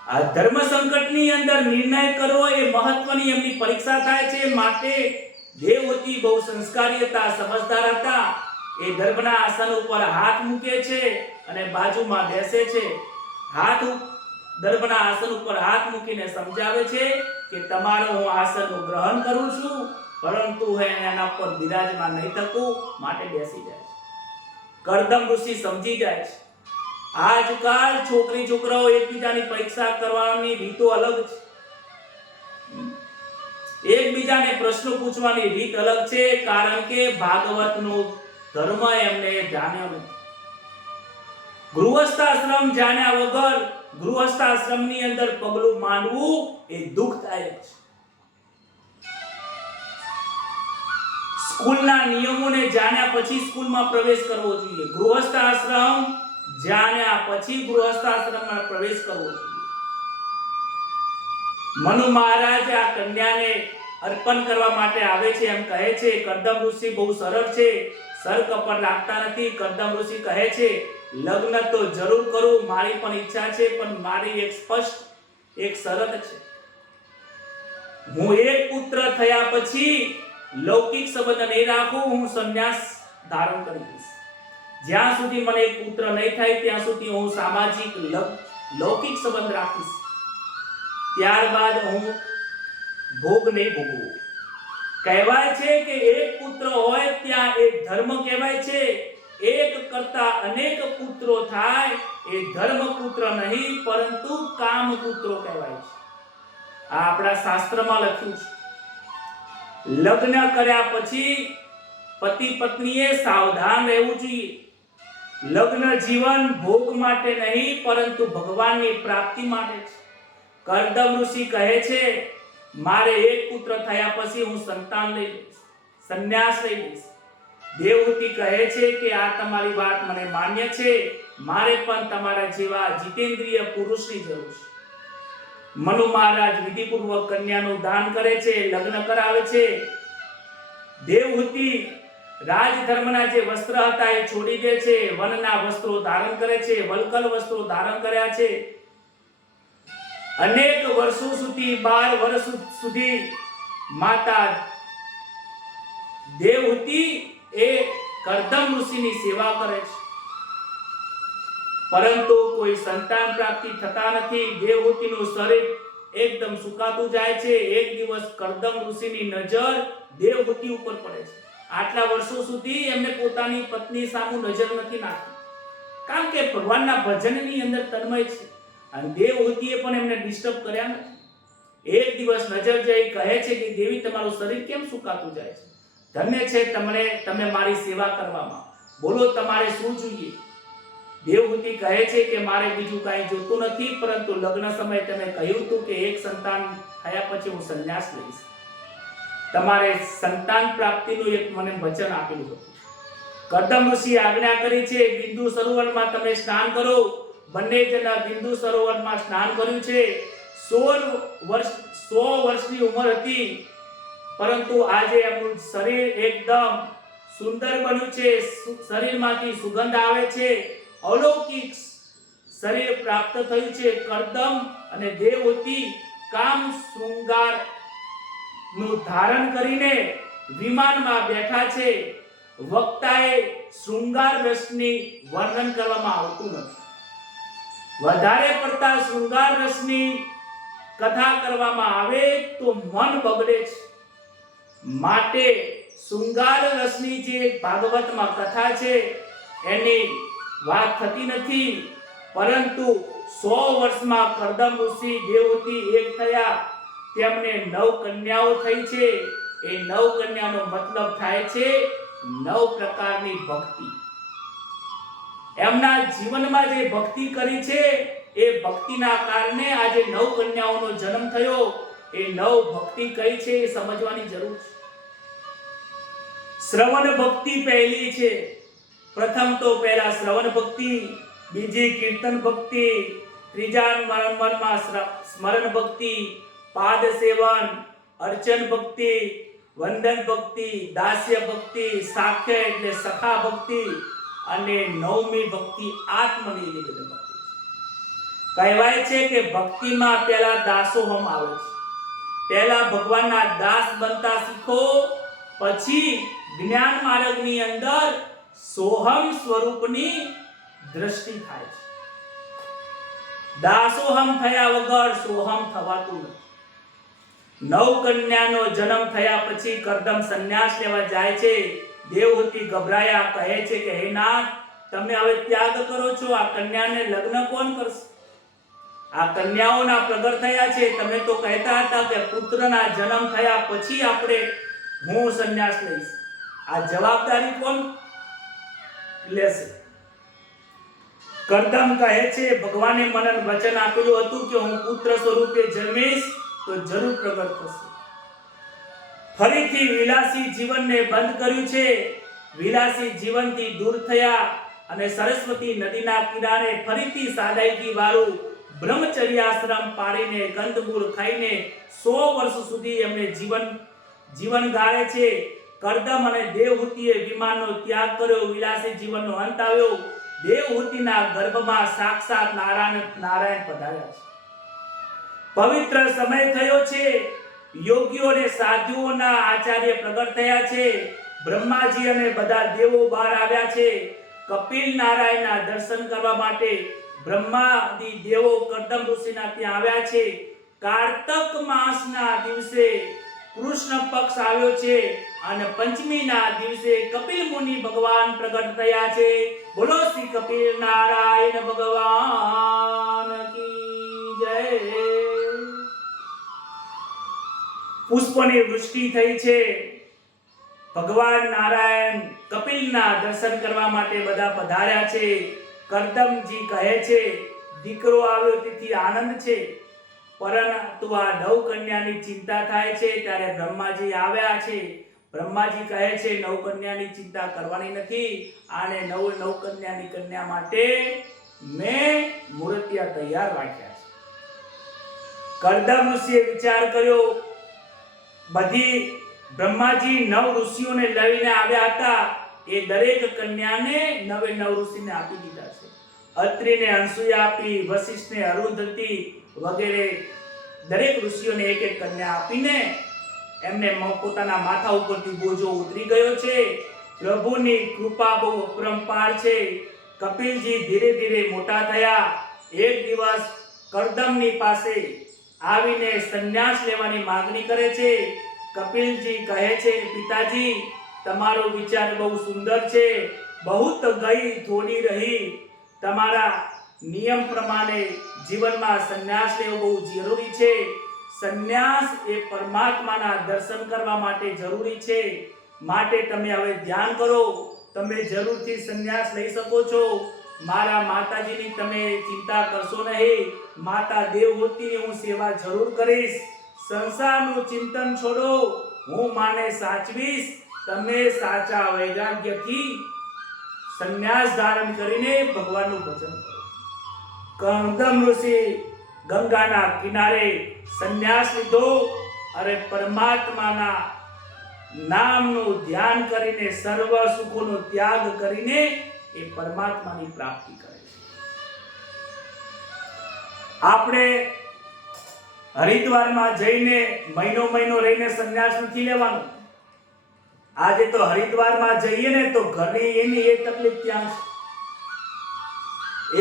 આ ધર્મ સંકટની અંદર નિર્ણય કરવો એ મહત્વની એમની પરીક્ષા થાય છે. માટે દેવહૂતિ બહુ સંસ્કારી હતા, સમજદાર હતા. એ ધર્મના આસન ઉપર હાથ મૂકે છે અને બાજુમાં બેસે છે. ધર્મના આસન ઉપર હાથ મૂકીને સમજાવે છે કે તમારું હું આસનનું ગ્રહણ કરું છું, પરંતુ હું એના પર બિરાજમાન નહીં થકું, માટે બેસી જાય છે. કરદમ ઋષિ સમજી જાય છે. આજકાલ છોકરી છોકરાઓ એકબીજાની પરીક્ષા કરવાની રીતો અલગ છે. એકબીજાને પ્રશ્નો પૂછવાની રીત અલગ છે, કારણ કે ભાગવતનો ધર્મ એમને જાણ્યો નથી. ગૃહસ્થાશ્રમ જાણ્યા વગર ગૃહસ્થાશ્રમની અંદર પગલું માંડવું એ દુઃખદાયક છે. સ્કૂલના નિયમોને જાણ્યા પછી સ્કૂલમાં પ્રવેશ કરવો જોઈએ. ગૃહસ્થાશ્રમ જાણ્યા પછી ગૃહસ્થાશ્રમમાં પ્રવેશ કરવો જોઈએ. મનુ મહારાજ આ કન્યાને અર્પણ કરવા માટે આવે છે. એમ કહે છે કરદમ ઋષિ બહુ સરળ છે, સર કપટ લાગતા નથી. કરદમ ઋષિ કહે છે લગ્ન તો જરૂર કરું, મારી પણ ઈચ્છા છે, પણ મારી એક સ્પષ્ટ એક શરત છે. હું એક પુત્ર થયા પછી લૌકિક સંબંધ નહીં રાખું, હું સંન્યાસ ધારણ કરીશ. જ્યાં સુધી મને એક પુત્ર નહીં થાય ત્યાં સુધી હું સામાજિક લૌકિક સંબંધ રાખીશ. ત્યારબાદ હું ભોગ નહીં ભોગવું. કહેવાય છે કે એક પુત્ર હોય ત્યાં એક ધર્મ કહેવાય છે. એક કરતા અનેક પુત્રો થાય એ ધર્મ પુત્ર નહીં, પરંતુ કામ પુત્રો કહેવાય છે. આ આપણા શાસ્ત્રમાં લખ્યું છે. લગ્ન કર્યા પછી પતિ પત્નીએ સાવધાન રહેવું જોઈએ. લગ્ન જીવન ભોગ માટે નહીં, પરંતુ ભગવાનની પ્રાપ્તિ માટે છે. કરદમ ઋષિ કહે છે મારે એક પુત્ર થયા પછી હું સંતાન લઈ લઈશ, સંન્યાસ લઈ લઈશ. દેવહૂતિ કહે છે કે આ તમારી વાત મને માન્ય છે, મારે પણ તમારા જેવા જીતેન્દ્રિય પુરુષની જરૂર છે. મનુ મહારાજ વિધિપૂર્વક કન્યાનું દાન કરે છે, લગ્ન કરાવે છે. દેવહૂતિ રાજધર્મના જે વસ્ત્ર હતા એ છોડી દે છે, વનના વસ્ત્રો ધારણ કરે છે, વલ્કલ વસ્ત્રો ધારણ કર્યા છે. અનેક વર્ષો સુધી 12 વર્ષ સુધી માતા દેવહૂતિ એ કરદમ ઋષિની સેવા કરે છે, પરંતુ કોઈ સંતાન પ્રાપ્તિ થતા નથી. દેવહૂતિનું શરીર એકદમ સુકાતું જાય છે. એક દિવસ કરદમ ઋષિની નજર દેવહૂતિ ઉપર પડે છે. આટલા વર્ષો સુધી એમને પોતાની પત્ની સામે નજર નથી નાખી, કારણ કે ભગવાનના ભજનની અંદર તન્મય છે. અને દેવહૂતિએ પણ એમને ડિસ્ટર્બ કર્યા નથી. એક દિવસ નજર જઈ કહે છે કે દેવી તમારું શરીર કેમ સુકાતું જાય છે? ધન્ય છે તમે મારી સેવા કરવામાં, બોલો તમારે શું જોઈએ? દેવહૂતિ કહે છે કે મારે બીજું કાંઈ જોતું નથી, પરંતુ લગ્ન સમયે તમે કહ્યું હતું કે એક સંતાન થયા પછી હું સંન્યાસ લઈશ. તમારે સંતાન પ્રાપ્તિનું એક મને વચન આપેલું હતું. કરદમ ઋષિ આજ્ઞા કરી છે બિંદુ સરોવરમાં તમે સ્નાન કરો. બંને જણા બિંદુ સરોવરમાં સ્નાન કર્યું છે. 100 વર્ષની ઉંમર હતી, પરંતુ આજે એમનું શરીર એકદમ સુંદર બન્યું છે. શરીરમાંથી સુગંધ આવે છે. અલૌકિક શરીર પ્રાપ્ત થયું છે. કરદમ અને દેવહૂતિ કામ શૃંગાર નું ધારણ કરીને વિમાનમાં બેઠા છે. વક્તાએ શૃંગાર રસની વર્ણન કરવામાં આવતું નથી. વધારે પડતા શૃંગાર રસની કથા કરવામાં આવે તો મન બગડે છે. માટે શૃંગાર રસની જે ભાગવતમાં કથા છે એની વાત થતી નથી, પરંતુ 100 વર્ષમાં કરદમ ઋષિ દેવહૂતિ એક થયા. તેમને 9 કન્યાઓ થઈ છે. એ 9 કન્યાનો મતલબ થાય છે 9 પ્રકારની ભક્તિ. એમના જીવનમાં જે ભક્તિ કરી છે એ ભક્તિના કારણે આજે 9 કન્યાઓનો જન્મ થયો. એ 9 ભક્તિ કઈ છે એ સમજવાની જરૂર છે. શ્રવણ ભક્તિ પહેલી છે. પ્રથમ તો પહેલા શ્રવણ ભક્તિ, બીજી કીર્તન ભક્તિ, ત્રીજા મનમાં સ્મરણ ભક્તિ, પાદ સેવન, અર્ચન ભક્તિ, વંદન ભક્તિ, દાસ્ય ભક્તિ, સાખ્ય એટલે સખા ભક્તિ, અને 9મી ભક્તિ આત્મનિવેદન ભક્તિ. કહેવાય છે કે ભક્તિમાં પહેલા દાસોહમ આવે છે. પહેલા ભગવાનના દાસ બનતા શીખો, પછી જ્ઞાન માર્ગની અંદર સોહમ સ્વરૂપની દ્રષ્ટિ થાય છે. દાસોહમ થયા વગર સોહમ થવાતું નથી. નવ કન્યાનો જન્મ થયા પછી કરદમ સંન્યાસ લેવા જાય છે. દેવહૂતિ ગભરાયા, કહે છે કે હે નાથ, તમે હવે ત્યાગ કરો છો, આ કન્યાને લગ્ન કોણ કરશે? આ કન્યાઓના પ્રગટ થયા છે. તમે તો કહેતા હતા કે પુત્રના જન્મ થયા પછી હું સંન્યાસ લઈશ. આ જવાબદારી કોણ લેશે? કરદમ કહે છે ભગવાને મને વચન આપેલું હતું કે હું પુત્ર સ્વરૂપે જન્મીશ તો જરૂર પ્રગટ થશે. ફરીથી વિલાસી જીવનને બંધ કર્યું છે. વિલાસી જીવનથી દૂર થયા અને સરસ્વતી નદીના કિનારે ફરીથી સાદાઈથી વાળું બ્રહ્મચર્યાશ્રમ પાડીને કંદમૂળ ખાઈને 100 વર્ષ સુધી એમને જીવન ગાળે છે. કરદમ અને દેવહૂતિએ વિમાનનો ત્યાગ કર્યો. વિલાસી જીવનનો અંત આવ્યો. દેવહૂતિના ગર્ભમાં સાક્ષાત નારાયણ પધાર્યા છે. પવિત્ર સમય થયો છે. યોગીઓ અને સાધુઓના આચાર્ય પ્રગટ થયા છે. બ્રહ્માજી અને બધા દેવો બહાર આવ્યા છે. કપિલ નારાયણના દર્શન કરવા માટે બ્રહ્માદિ દેવો કરદમ ઋષિના ત્યાં આવ્યા છે. કાર્તક માસના દિવસે કૃષ્ણ પક્ષ આવ્યો છે અને પંચમીના દિવસે કપિલ મુનિ ભગવાન પ્રગટ થયા છે. બોલો શ્રી કપિલ નારાયણ ભગવાન કી જય. પુષ્પની વૃષ્ટિ થઈ છે. ભગવાન નારાયણ કપિલના દર્શન કરવા માટે બધા પધાર્યા છે. કરદમજી કહે છે દીકરો આવ્યો તેથી આનંદ છે, પરંતુ આ નવ કન્યાની ચિંતા થાય છે. ત્યારે બ્રહ્માજી આવ્યા છે. બ્રહ્માજી કહે છે નવ કન્યાની ચિંતા કરવાની નથી. આને નવ કન્યાની કન્યા માટે મેં મૂર્તિયા તૈયાર રાખ્યા છે. કરદમ ઋષિએ વિચાર કર્યો. બધી બ્રહ્માજી 9 ઋષિઓને લઈને આવ્યા હતા. એ દરેક કન્યાને 9 ઋષિને આપી દીધા છે. અત્રિને અનસૂયા આપી, વશિષ્ઠને અરુંધતી વગેરે દરેક ઋષિઓને એક કન્યા આપીને એમને પોતાના માથા ઉપરથી બોજો ઉતરી ગયો છે. પ્રભુની કૃપા બહુ અપરંપાર છે. કપિલજી ધીરે ધીરે મોટા થયા. એક દિવસ કરદમની પાસે આવીને સંન્યાસ લેવાની માંગણી કરે છે. કપિલજી કહે છે પિતાજી, તમારો વિચાર બહુ સુંદર છે, બહુત ગઈ થોડી રહી. તમારા નિયમ પ્રમાણે જીવનમાં સંન્યાસ લેવો બહુ જરૂરી છે. સંન્યાસ એ પરમાત્માના દર્શન કરવા માટે જરૂરી છે. માટે તમે હવે ધ્યાન કરો. તમે જરૂરથી સંન્યાસ લઈ શકો છો. મારા માતાજીની તમે ચિંતા કરશો નહીં. માતા દેવહૂતિની હું સેવા જરૂર કરીશ. સંસારનું ચિંતન છોડો, હું માને સાચવીશ. તમે સાચા વૈરાગ્યથી સંન્યાસ ધારણ કરીને ભગવાનનું ભજન કરો. કરદમ ઋષિ ગંગાના કિનારે સંન્યાસ લીધો અને પરમાત્માના નામનું ધ્યાન કરીને સર્વ સુખોનો ત્યાગ કરીને એ પરમાત્માની પ્રાપ્તિ કરે છે. આપણે હરિદ્વારમાં જઈને મહિનો રહીને સંન્યાસ નથી લેવાનો. આજે તો હરિદ્વારમાં જઈએ ને તો ઘરની એની એ તકલીફ ત્યાં છે.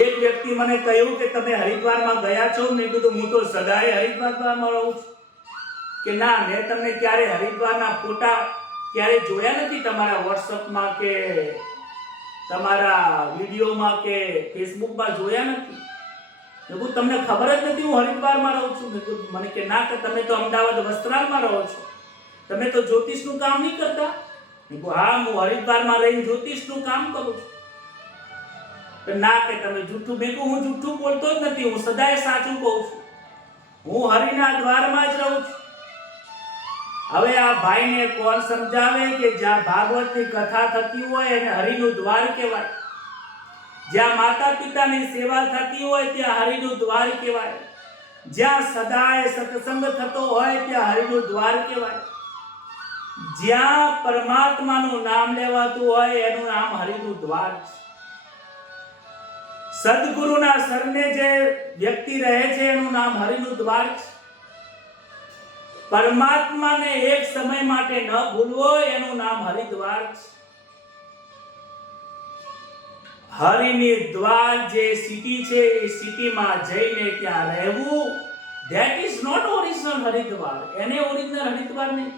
એક વ્યક્તિ મને કહ્યું કે તમે હરિદ્વારમાં ગયા છો? મેં કીધું હું તો સદાય હરિદ્વારમાં રહું છું. કે ના, મેં તમને ક્યારે હરિદ્વારના ફોટા ક્યારે જોયા નથી, તમારા વોટ્સઅપમાં કે તમારા વિડીયોમાં કે ફેસબુકમાં જોયા નથી. મેં કીધું તમને ખબર જ નથી હું હરિદ્વારમાં રહું છું? મેં કીધું મને કે ના, કે તમે તો અમદાવાદ વસ્ત્રાલમાં રહો છો, તમે તો જ્યોતિષનું કામ નહીં કરતા? મેં કીધું હા, હું હરિદ્વારમાં રહીને જ્યોતિષનું કામ કરું છું. ના, કે તમે જૂઠું. મેં કહ્યું હું જૂઠું બોલતો જ નથી, હું સદાય સાચું કહું છું. હું હરિના દ્વારમાં જ રહું છું. હવે આ ભાઈને કોણ સમજાવે કે જ્યાં ભાગવતની કથા થતી હોય એને હરિનું દ્વાર કહેવાય. જ્યાં માતા પિતાની સેવા થતી હોય ત્યાં હરિનું દ્વાર કહેવાય. જ્યાં સદાય સત્સંગ થતો હોય ત્યાં હરિનું દ્વાર કહેવાય. જ્યાં પરમાત્માનું નામ લેવાતું હોય એનું નામ હરિનું દ્વાર છે. સદગુરુના શરણે જે વ્યક્તિ રહે છે એનું નામ હરિનું દ્વાર છે. પરમાત્માને એક સમય માટે ન ભૂલવો એનું નામ હરિદ્વાર છે. હરિની દ્વાર જે સિટી છે એ સિટીમાં જઈને ત્યાં રહેવું, that is not original Haridwar. એને ઓરિજિનલ હરિદ્વાર નહીં,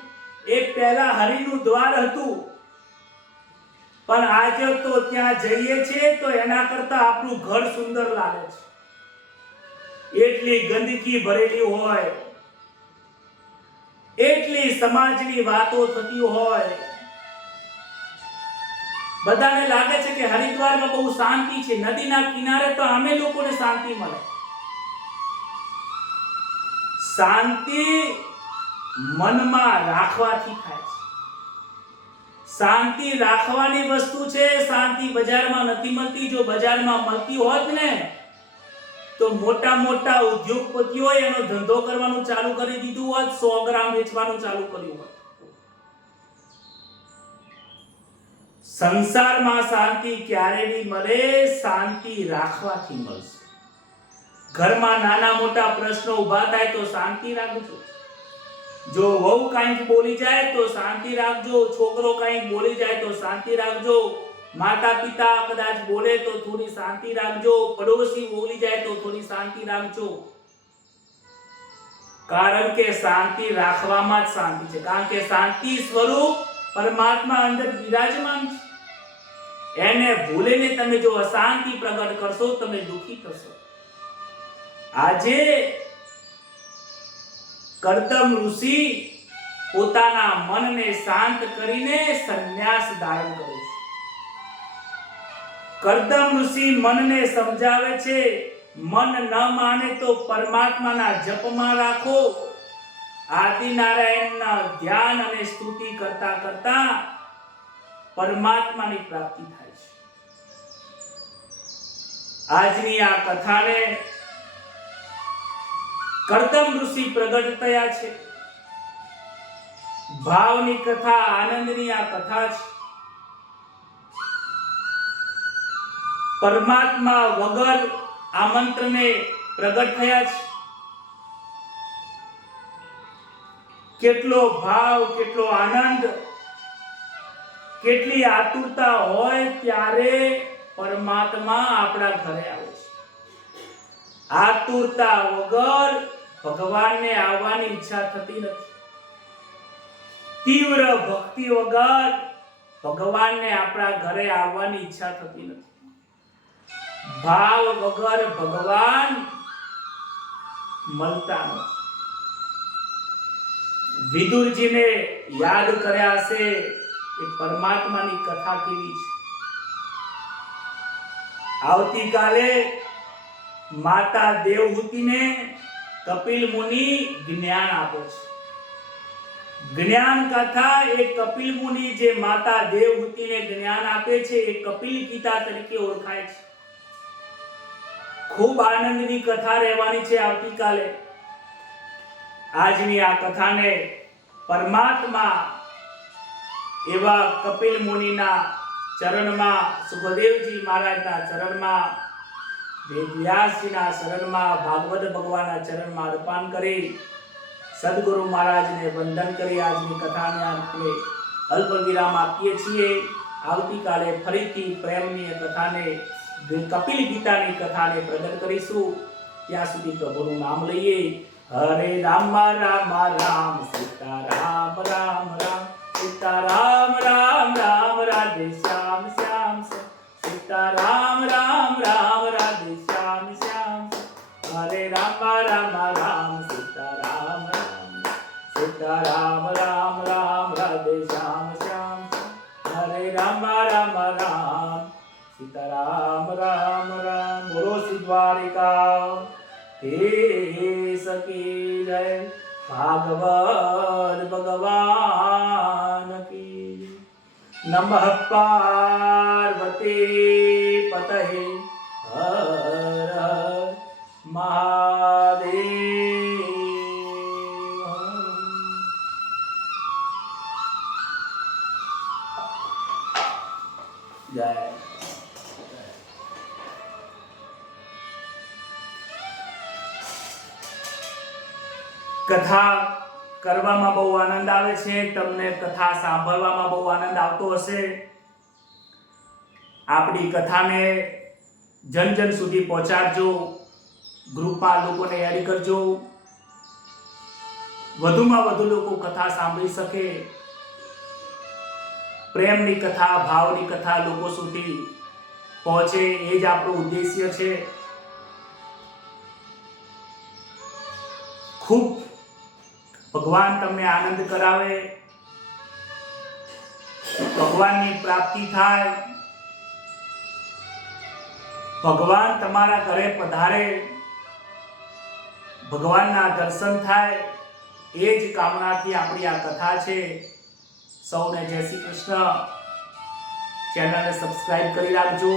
એ પહેલા હરિનું દ્વાર હતું. પણ આજે તો ત્યાં જઈએ છીએ તો એના કરતા આપણું ઘર સુંદર લાગે છે. એટલી ગંદકી ભરેલી હોય, એટલી સમાજની વાતો થતી હોય, બધાને લાગે છે કે હરિદ્વારમાં બહુ શાંતિ છે. નદીના કિનારે તો આમે લોકોને શાંતિ મળે. શાંતિ મનમાં રાખવાથી થાય છે. શાંતિ રાખવાની વસ્તુ છે. શાંતિ બજારમાં નથી મળતી. જો બજારમાં મળતી હોત ને તો મોટા મોટા ઉદ્યોગપતિઓએ એનો ધંધો કરવાનું ચાલુ કરી દીધું હોત, 100 ગ્રામ વેચવાનું ચાલુ કર્યું હોત. સંસારમાં શાંતિ ક્યારે નહીં મળે? શાંતિ રાખવાથી મળશે. ઘરમાં નાના મોટા પ્રશ્નો ઊભા થાય તો શાંતિ રાખજો. જો વહુ કંઈક બોલી જાય તો શાંતિ રાખજો. છોકરો કંઈક બોલી જાય તો શાંતિ રાખજો. માતા પિતા કદાચ બોલે તો થોડી શાંતિ રાખજો. પડોશી બોલી જાય તો થોડી શાંતિ રાખજો. કારણ કે શાંતિ રાખવામાં જ શાંતિ છે. કારણ કે શાંતિ સ્વરૂપ પરમાત્મા અંદર વિરાજમાન છે. એને ભૂલીને તમે જો અશાંતિ પ્રગટ કરશો, તમે દુઃખી થશો. આજે કર્દમ ઋષિ પોતાના મનને શાંત કરીને સંન્યાસ ધારણ કરે છે. કર્દમ ઋષિ મનને સમજાવે છે, મન ન માને તો પરમાત્માના જપમાં રાખો. આદિનારાયણના ધ્યાન અને સ્તુતિ કરતા કરતા પરમાત્માની પ્રાપ્તિ થાય છે. આજની આ કથાને કર્દમ ઋષિ પ્રગટ થયા છે. ભાવની કથા, આનંદની આ કથા છે. પરમાત્મા વગર આમંત્રણે પ્રગટ થયા છે. કેટલો ભાવ, કેટલો આનંદ, કેટલી આતુરતા હોય ત્યારે પરમાત્મા આપણા ઘરે આવે છે. આતુરતા વગર ભગવાનને આવવાની ઈચ્છા થતી નથી. તીવ્ર ભક્તિ વગર ભગવાનને આપણા ઘરે આવવાની ઈચ્છા થતી નથી. ભાવ વગર ભગવાન મળતા નથી. વિદુરજીને યાદ કર્યા છે એ પરમાત્માની કથા કેવી છે. આવતીકાલે માતા દેવહૂતિને કપિલ મુનિ જ્ઞાન આપે છે. જ્ઞાન કથા એ કપિલ મુનિ જે માતા દેવહૂતિને જ્ઞાન આપે છે એ કપિલ ગીતા તરીકે ઓળખાય છે. ખૂબ આનંદની કથા રહેવાની છે આવતીકાલે. આજની આ કથાને પરમાત્મા એવા કપિલ મુનિના ચરણમાં, સુખદેવજી મહારાજના ચરણમાં, વેદવ્યાસજીના ચરણમાં, ભાગવત ભગવાનના ચરણમાં અર્પણ કરી સદગુરુ મહારાજને વંદન કરી આજની કથાને આપણે અલ્પ વિરામ આપીએ છીએ. આવતીકાલે ફરીથી પ્રેમની કથાને, કપિલ ગીતાની કથાને પ્રગટ કરીશું. ત્યાં સુધી પ્રભુનું નામ લઈએ. હરે રામ રામ રામ સીતા રામ રામ રામ સીતા રામ રામ રામ રાધે શ્યામ શ્યામ સીતા રામ રામ રામ રાધે શ્યામ શ્યામ. હરે રામ રામ રામ સીતા રામ રામ સીતા રામ રામ રામ રાધે શ્યામ શ્યામ. હરે રામ રામ રામ સીતા રામ રામ રામ. બોલો શ્રી દ્વારિકા हे सकी जय भागवत भगवान की. नमः पार्वती पतये हर हर महादेव. जय કથા કરવામાં બહુ આનંદ આવે છે, તમને કથા સાંભળવામાં બહુ આનંદ આવતો હશે. આપણી કથાને જન જન સુધી પહોંચાડજો, ગ્રુપમાં લોકોને એડ કરજો, વધુમાં વધુ લોકો કથા સાંભળી શકે. પ્રેમની કથા, ભાવની કથા લોકો સુધી પહોંચે, એ જ આપણો ઉદ્દેશ્ય છે. ખૂબ ભગવાન તમને આનંદ કરાવે, ભગવાનની પ્રાપ્તિ થાય, ભગવાન તમારા ઘરે પધારે, ભગવાનના દર્શન થાય, એ જ કામનાથી આપણી આ કથા છે. સૌને જય શ્રી કૃષ્ણ. ચેનલને સબસ્ક્રાઇબ કરી રાખજો.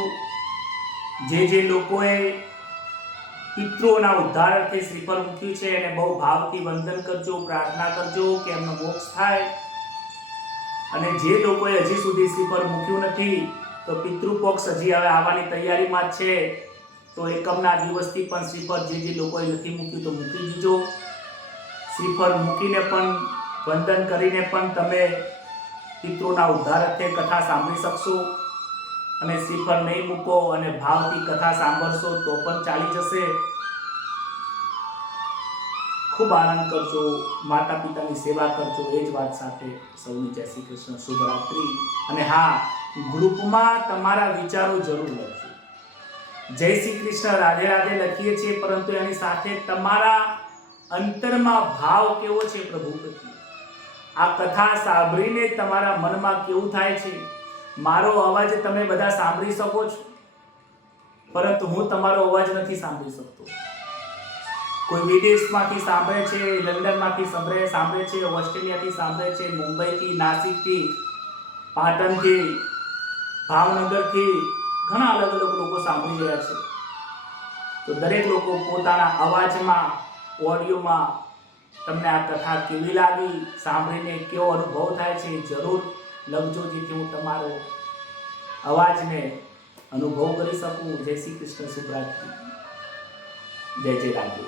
જે લોકોએ પિતૃઓના ઉદ્ધાર અર્થે શ્રીફળ મૂક્યું છે એને બહુ ભાવથી વંદન કરજો, પ્રાર્થના કરજો કે એમનો મોક્ષ થાય. અને જે લોકોએ હજી સુધી શ્રીફળ મૂક્યું નથી તો પિતૃપક્ષ હજી હવે આવવાની તૈયારીમાં જ છે, તો એકમના દિવસથી પણ શ્રીફળ જે લોકોએ નથી મૂક્યું તો મૂકી દીજો. શ્રીફળ મૂકીને પણ વંદન કરીને પણ તમે પિતૃના ઉદ્ધાર અર્થે કથા સાંભળી શકશો. અને શ્રીફળ નહીં મૂકો અને ભાવથી કથા સાંભળશો તો પણ ચાલી જશે. ખૂબ આનંદ કરજો, માતા પિતાની સેવા કરજો. એ જ વાત સાથે સૌને જય શ્રી કૃષ્ણ, શુભરાત્રિ. અને હા, ગ્રુપમાં તમારા વિચારો જરૂર લખજો. જય શ્રી કૃષ્ણ, રાધે રાધે લખીએ છીએ, પરંતુ એની સાથે તમારા અંતરમાં ભાવ કેવો છે પ્રભુ પ્રત્યે, આ કથા સાંભળીને તમારા મનમાં કેવું થાય છે. મારો અવાજ તમે બધા સાંભળી શકો છો, પરંતુ હું તમારો અવાજ નથી સાંભળી શકતો. કોઈ વિદેશમાંથી સાંભળે છે, લંડનમાંથી સાંભળે છે, ઓસ્ટ્રેલિયાથી સાંભળે છે, મુંબઈથી, નાસિકથી, પાટણથી, ભાવનગરથી, ઘણા અલગ અલગ લોકો સાંભળી રહ્યા છે. તો દરેક લોકો પોતાના અવાજમાં, ઓડિયોમાં તમને આ કથા કેવી લાગી, સાંભળીને કેવો અનુભવ થાય છે, જરૂર લખજો, જેથી હું તમારો અવાજને અનુભવ કરી શકું. જય શ્રી કૃષ્ણ, શુભરાત્રિ, જય જય રાધે.